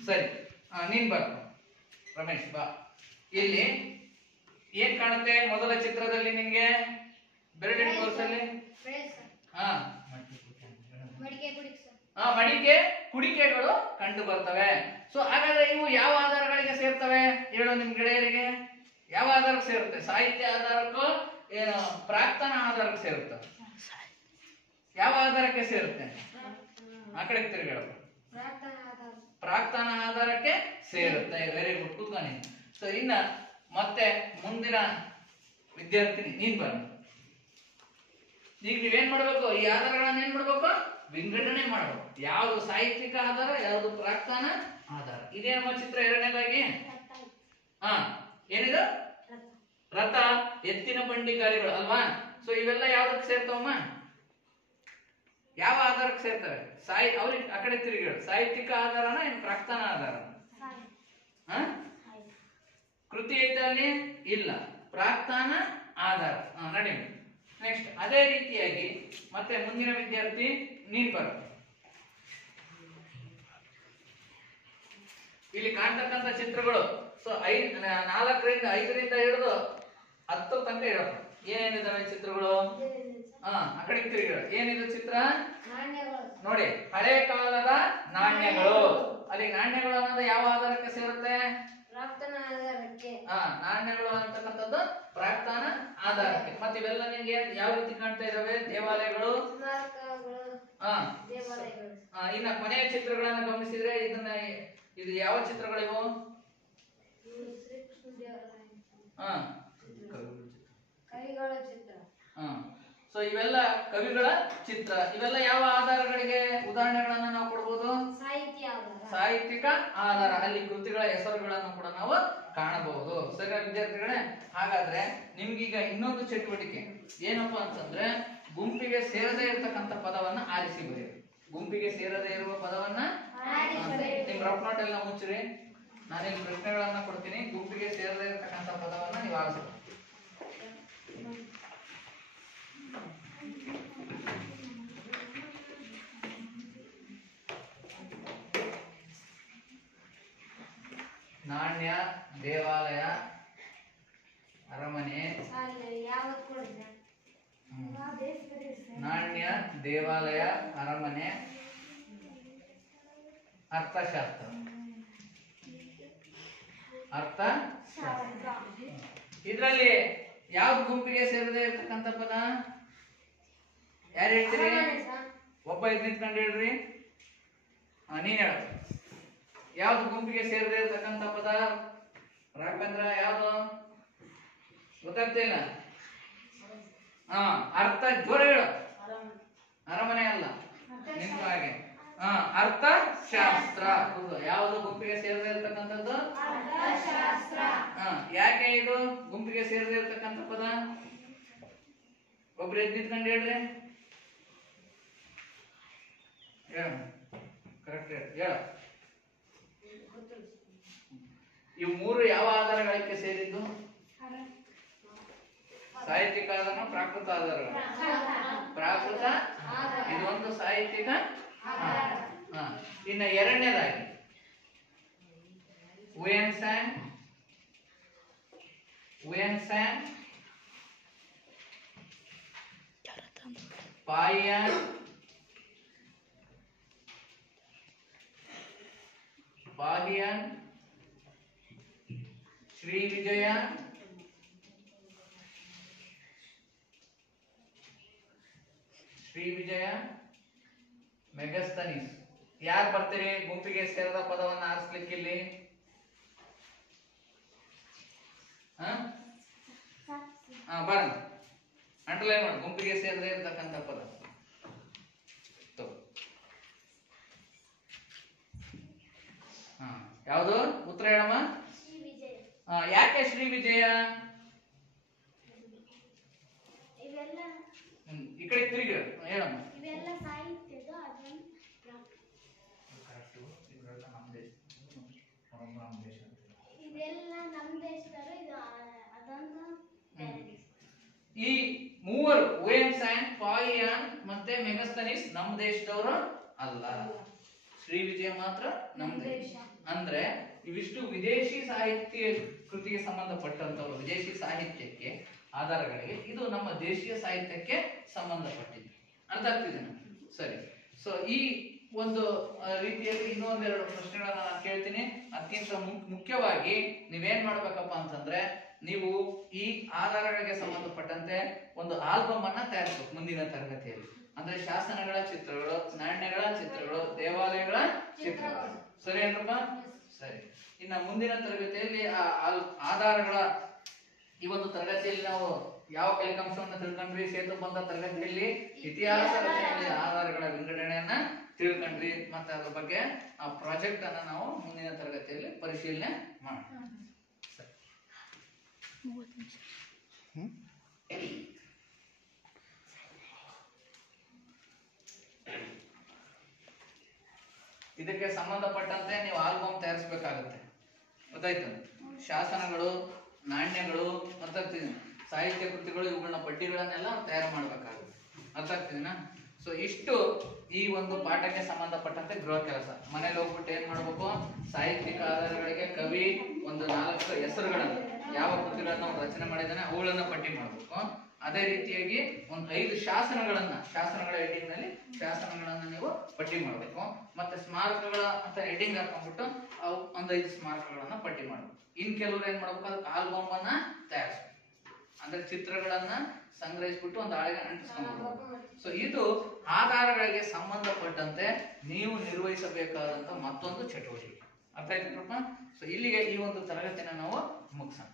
ಸರಿ, ನೀನ್ ಬರ್ ರಮೇಶ್ ಬಾ. ಇಲ್ಲಿ ಏನ್ ಕಾಣುತ್ತೆ ಮೊದಲ ಚಿತ್ರದಲ್ಲಿ ನಿನ್ಗೆ? ಬೆರಡಿನ ಕೋರ್ಸಲ್ಲಿ ಮಡಿಕೆ, ಕುಡಿಕೆಗಳು ಕಂಡು ಬರ್ತವೆ. ಸೊ ಹಾಗಾದ್ರೆ ಇವು ಯಾವ ಆಧಾರಗಳಿಗೆ ಸೇರ್ತವೆ ಹೇಳೋ ನಿಮ್ ಗೆಳೆಯರಿಗೆ? ಯಾವ ಆಧಾರಕ್ಕೆ ಸೇರುತ್ತೆ? ಸಾಹಿತ್ಯ ಆಧಾರಕ್ಕೂ ಏನು ಪ್ರಾಕ್ತನ ಆಧಾರಕ್ಕೆ ಸೇರುತ್ತೆ? ಯಾವ ಆಧಾರಕ್ಕೆ ಸೇರುತ್ತೆ? ಆ ಕಡೆ ತಿರುಗಾಡಪ್ಪ. ಪ್ರಾಕ್ತನ ಆಧಾರಕ್ಕೆ ಸೇರುತ್ತೆ. ವೆರಿ ಗುಡ್, ಕೂತ್ಕೊಂಡು. ಸೊ ಇನ್ನ ಮತ್ತೆ ಮುಂದಿನ ವಿದ್ಯಾರ್ಥಿನಿ ನೀನ್ ಬರ. ಈಗ ನೀವೇನ್ ಮಾಡ್ಬೇಕು? ಈ ಆಧಾರಗಳನ್ನ ಏನ್ ಮಾಡ್ಬೇಕು? ವಿಂಗಡಣೆ ಮಾಡಬೇಕು. ಯಾವುದು ಸಾಹಿತ್ಯಿಕ ಆಧಾರ, ಯಾವುದು ಪ್ರಾಕ್ತನ ಆಧಾರ. ಇದೇ ನಮ್ಮ ಚಿತ್ರ ಎರಡನೇದಾಗಿ. ಏನಿದು? ರಥ, ಎತ್ತಿನ ಬಂಡಿ ಗಾಲಿಗಳು ಅಲ್ವಾ? ಸೊ ಇವೆಲ್ಲ ಯಾವ್ದಕ್ಕೆ ಸೇರ್ತಾವಮ್ಮ? ಯಾವ ಆಧಾರಕ್ಕೆ ಸೇರ್ತವೆ? ಅವ್ರಿಗೆ ಆ ಕಡೆ ತಿರುಗಿ ಹೇಳು. ಸಾಹಿತ್ಯಿಕ ಆಧಾರನ ಏನು ಪ್ರಾಕ್ತನ ಆಧಾರ? ಕೃತಿ ಐತೆ ಅಲ್ಲಿ? ಇಲ್ಲ, ಪ್ರಾಕ್ತನ ಆಧಾರ. ನಡಿ. ನೆಕ್ಸ್ಟ್ ಅದೇ ರೀತಿಯಾಗಿ ಮತ್ತೆ ಮುಂದಿನ ವಿದ್ಯಾರ್ಥಿ ನೀನ್ ಬರ. ಇಲ್ಲಿ ಕಾಣ್ತಕ್ಕಂಥ ಚಿತ್ರಗಳು 4ರಿಂದ 5ರಿಂದ ಹಿಡಿದು 10 ತನಕ ಇರಪ್ಪ. ಏನೇನಿದಾವೆ ಚಿತ್ರಗಳು? ಆ ಕಡೆ ತಿರುಗಿ ಹೇಳು. ಏನಿದೆ ಚಿತ್ರ? ನೋಡಿ, ಹಳೆ ಕಾಲದ ನಾಣ್ಯಗಳು. ಅಲ್ಲಿ ನಾಣ್ಯಗಳು ಅನ್ನೋದು ಯಾವ ಆಧಾರಕ್ಕೆ ಸೇರುತ್ತೆ? ನಾಣ್ಯಗಳು ಅಂತಕ್ಕಂಥದ್ದು ಪ್ರಾಕ್ತನ ಆಧಾರಕ್ಕೆ. ಮತ್ತೆ ಇವೆಲ್ಲ ನಿಮ್ಗೆ ಯಾವ ರೀತಿ ಕಾಣ್ತಾ ಇದಾವೆ? ದೇವಾಲಯಗಳು. ಇನ್ನ ಕೊನೆಯ ಚಿತ್ರಗಳನ್ನ ಗಮನಿಸಿದ್ರೆ ಇದು ಯಾವ ಚಿತ್ರಗಳಿವು? ಸೊ ಇವೆಲ್ಲ ಕವಿಗಳ ಚಿತ್ರ. ಇವೆಲ್ಲ ಯಾವ ಆಧಾರಗಳಿಗೆ ಉದಾಹರಣೆಗಳನ್ನ ನಾವು ಕೊಡಬಹುದು? ಸಾಹಿತ್ಯಿಕ ಆಧಾರ. ಅಲ್ಲಿ ಕೃತಿಗಳ ಹೆಸರುಗಳನ್ನು ಕೂಡ ನಾವು ಕಾಣಬಹುದು. ಸರಿ ವಿದ್ಯಾರ್ಥಿಗಳೇ, ಹಾಗಾದ್ರೆ ನಿಮ್ಗೀಗ ಇನ್ನೊಂದು ಚಟುವಟಿಕೆ ಏನಪ್ಪಾ ಅಂತಂದ್ರೆ, ಗುಂಪಿಗೆ ಸೇರದೇ ಇರತಕ್ಕಂತ ಪದವನ್ನ ಆರಿಸಿ ಬರೆಯಿರಿ. ಗುಂಪಿಗೆ ಸೇರದೇ ಇರುವ ಪದವನ್ನ ನಿಮ್ ರಫ್ ನೋಟ್ ಎಲ್ಲ ಮುಚ್ಚಿರಿ. ನಾನಿಲ್ಲಿ ಪ್ರಶ್ನೆಗಳನ್ನ ಕೊಡ್ತೀನಿ. ಗುಂಪಿಗೆ ಸೇರದೇ ಇರತಕ್ಕಂತ ಪದವನ್ನ ನೀವು ಆರಿಸ್ಬೇಕು. ನಾಣ್ಯ, ದೇವಾಲಯ, ಅರಮನೆ. ನಾಣ್ಯ, ದೇವಾಲಯ, ಅರಮನೆ, ಅರ್ಥಶಾಸ್ತ್ರ. ಇದರಲ್ಲಿ ಯಾವ ಗುಂಪಿಗೆ ಸೇರದೆ ಇರ್ತಕ್ಕಂಥ ಪದ? ಯಾರು ಹೇಳ್ತೀರಿ? ಒಬ್ಬ ನಿಂತ್ಕೊಂಡು ಹೇಳ್ರಿ. ನೀನ್ ಹೇಳ. ಯಾವ್ದು ಗುಂಪಿಗೆ ಸೇರದೆ ಇರ್ತಕ್ಕಂಥ ಪದ? ರಾಘವೇಂದ್ರ, ಯಾವ್ದು ಗೊತ್ತಾಗ್ತಿಲ್ಲ? ಅರ್ಥ ಜೋರ ಹೇಳು. ಅರಮನೆ ಅಲ್ಲ, ನಿಮ್ಗೆ ಹಾಗೆ. ಅರ್ಥಶಾಸ್ತ್ರ. ಯಾವುದು ಗುಂಪಿಗೆ ಸೇರದೆ ಇರ್ತಕ್ಕಂಥದ್ದು? ಯಾಕೆ ಇದು ಗುಂಪಿಗೆ ಸೇರದೆ ಇರ್ತಕ್ಕಂಥ ಪದ? ಒಬ್ರು ನಿಂತ್ಕೊಂಡು ಹೇಳ್ರಿ. ಹೇಳ, ಕರೆಕ್ಟ್ ಹೇಳ. ಇವು ಮೂರು ಯಾವ ಆಧಾರಗಳಿಗೆ ಸೇರಿದ್ದು? ಸಾಹಿತ್ಯಿಕ ಆಧಾರ, ಪ್ರಾಕೃತ ಆಧಾರ. ಪ್ರಾಕೃತ ಇದೊಂದು ಸಾಹಿತ್ಯಿಕ. ಇನ್ನು ಎರಡನೇದಾಗಿ ಹುಯೆನ್ ಸಾಂಗ್, ಪಾಹಿಯನ್, ಶ್ರೀ ವಿಜಯ, ಮೆಗಸ್ತನೀಸ್. ಯಾರು ಬರ್ತೀರಿ ಗುಂಪಿಗೆ ಸೇರದ ಪದವನ್ನು ಆರಿಸ್ಲಿಕ್ಕೆ? ಇಲ್ಲಿ ಬರ, ಅಂಡರ್ಲೈನ್ ಮಾಡಿ. ಗುಂಪಿಗೆ ಸೇರದೆ ಇರ್ತಕ್ಕಂಥ ಪದ ಯಾವುದು? ಉತ್ತರ ಹೇಳಮ್ಮ. ಯಾಕೆ ಶ್ರೀ ವಿಜಯ? ಈ ಕಡೆ ತಿರುಗಿ ಹೇಳಮ್ಮ. ಈ ಮೂವರು ಹುಯೆನ್ ಸಾಂಗ್, ಪಾಹಿಯನ್ ಮತ್ತೆ ಮೆಗಸ್ತನೀಸ್ ನಮ್ಮ ದೇಶದವರು ಅಲ್ಲ. ಶ್ರೀ ವಿಜಯ ಮಾತ್ರ ನಮ್ಮ ದೇಶ. ಅಂದ್ರೆ ಇವಿಷ್ಟು ವಿದೇಶಿ ಸಾಹಿತ್ಯ ಕೃತಿಗೆ ಸಂಬಂಧಪಟ್ಟಂತವರು, ವಿದೇಶಿ ಸಾಹಿತ್ಯಕ್ಕೆ ಆಧಾರಗಳಿಗೆ. ಇದು ನಮ್ಮ ದೇಶೀಯ ಸಾಹಿತ್ಯಕ್ಕೆ ಸಂಬಂಧಪಟ್ಟಿದ್ದು. ಅರ್ಥ ಆಗ್ತಿದೆ? ಸರಿ. ಸೊ ಈ ಒಂದು ರೀತಿಯಲ್ಲಿ ಇನ್ನೊಂದೆರಡು ಪ್ರಶ್ನೆಗಳನ್ನ ನಾನು ಕೇಳ್ತೀನಿ. ಅದಕ್ಕಿಂತ ಮುಖ್ಯವಾಗಿ ನೀವೇನ್ ಮಾಡ್ಬೇಕಪ್ಪ ಅಂತಂದ್ರೆ, ನೀವು ಈ ಆಧಾರಗಳಿಗೆ ಸಂಬಂಧಪಟ್ಟಂತೆ ಒಂದು ಆಲ್ಬಮ್ ಅನ್ನ ತಯಾರಿಸಬೇಕು ಮುಂದಿನ ತರಗತಿಯಲ್ಲಿ. ಅಂದ್ರೆ ಶಾಸನಗಳ ಚಿತ್ರಗಳು, ನಾಣ್ಯಗಳ ಚಿತ್ರಗಳು, ದೇವಾಲಯಗಳ ಚಿತ್ರಗಳು. ಸರಿ ಏನಪ್ಪ? ಸರಿ. ಇನ್ನು ಮುಂದಿನ ತರಗತಿಯಲ್ಲಿ ಆಧಾರಗಳ ಈ ಒಂದು ತರಗತಿಯಲ್ಲಿ ನಾವು ಯಾವ ಫಲಿತಾಂಶವನ್ನು ತಿಳ್ಕೊಂಡ್ರಿ? ಸೇತುಬಂಧ ತರಗತಿಯಲ್ಲಿ ಇತಿಹಾಸ ರಚನೆಯಲ್ಲಿ ಆಧಾರಗಳ ವಿಂಗಡಣೆಯನ್ನ ತಿಳ್ಕೊಂಡ್ರಿ. ಮತ್ತೆ ಅದ್ರ ಬಗ್ಗೆ ಆ ಪ್ರಾಜೆಕ್ಟ್ ಅನ್ನ ನಾವು ಮುಂದಿನ ತರಗತಿಯಲ್ಲಿ ಪರಿಶೀಲನೆ ಮಾಡೋಣ. ಸರಿ. ಇದಕ್ಕೆ ಸಂಬಂಧಪಟ್ಟಂತೆ ನೀವು ಆಲ್ಬಮ್ ತಯಾರಿಸಬೇಕಾಗುತ್ತೆ, ಗೊತ್ತಾಯ್ತು? ಶಾಸನಗಳು, ನಾಣ್ಯಗಳು, ಮತ್ತೆ ಸಾಹಿತ್ಯ ಕೃತಿಗಳು, ಇವುಗಳನ್ನ ಪಟ್ಟಿಗಳನ್ನೆಲ್ಲ ತಯಾರು ಮಾಡ್ಬೇಕಾಗುತ್ತೆ. ಅರ್ಥ ಆಗ್ತಿದೆನಾ? ಸೊ ಇಷ್ಟು ಈ ಒಂದು ಪಾಠಕ್ಕೆ ಸಂಬಂಧಪಟ್ಟಂತೆ ಗೃಹ ಕೆಲಸ. ಮನೇಲಿ ಹೋಗ್ಬಿಟ್ಟು ಏನ್ ಮಾಡ್ಬೇಕು, ಸಾಹಿತ್ಯಿಕ ಆಧಾರಗಳಿಗೆ ಕವಿ ಒಂದು 4 ಹೆಸರುಗಳನ್ನು, ಯಾವ ಕೃತಿಗಳನ್ನ ಅವ್ನು ರಚನೆ ಮಾಡಿದಾನೆ ಅವುಗಳನ್ನ ಪಟ್ಟಿ ಮಾಡ್ಬೇಕು. ಅದೇ ರೀತಿಯಾಗಿ ಒಂದು 5 ಶಾಸನಗಳ ಹೆಡ್ಡಿಂಗ್ ನಲ್ಲಿ ಶಾಸನಗಳನ್ನ ನೀವು ಪಟ್ಟಿ ಮಾಡಬೇಕು. ಮತ್ತೆ ಸ್ಮಾರಕಗಳ ಅಂತ ಹೆಡ್ಡಿಂಗ್ ಹಾಕೊಂಡ್ಬಿಟ್ಟು ಅವು ಒಂದು 5 ಸ್ಮಾರಕಗಳನ್ನ ಪಟ್ಟಿ ಮಾಡಬೇಕು. ಇನ್ ಕೆಲವರು ಏನ್ ಮಾಡ್ಬೇಕು, ಅದಕ್ಕೆ ಆಲ್ಬಮ್ ಅನ್ನ ತಯಾರಿಸ್ಬೇಕು. ಅಂದ್ರೆ ಚಿತ್ರಗಳನ್ನ ಸಂಗ್ರಹಿಸ್ಬಿಟ್ಟು ಒಂದು ಹಾಳೆಗೆ ಅಂಟಿಸ್ಕೊಂಡ್ಬಿಡ್ಬೇಕು. ಸೊ ಇದು ಆಧಾರಗಳಿಗೆ ಸಂಬಂಧಪಟ್ಟಂತೆ ನೀವು ನಿರ್ವಹಿಸಬೇಕಾದಂತ ಮತ್ತೊಂದು ಚಟುವಟಿಕೆ. ಅರ್ಥ ಆಯ್ತಪ್ಪ? ಸೊ ಇಲ್ಲಿಗೆ ಈ ಒಂದು ತರಗತಿನ ನಾವು ಮುಗಿಸೋಣ.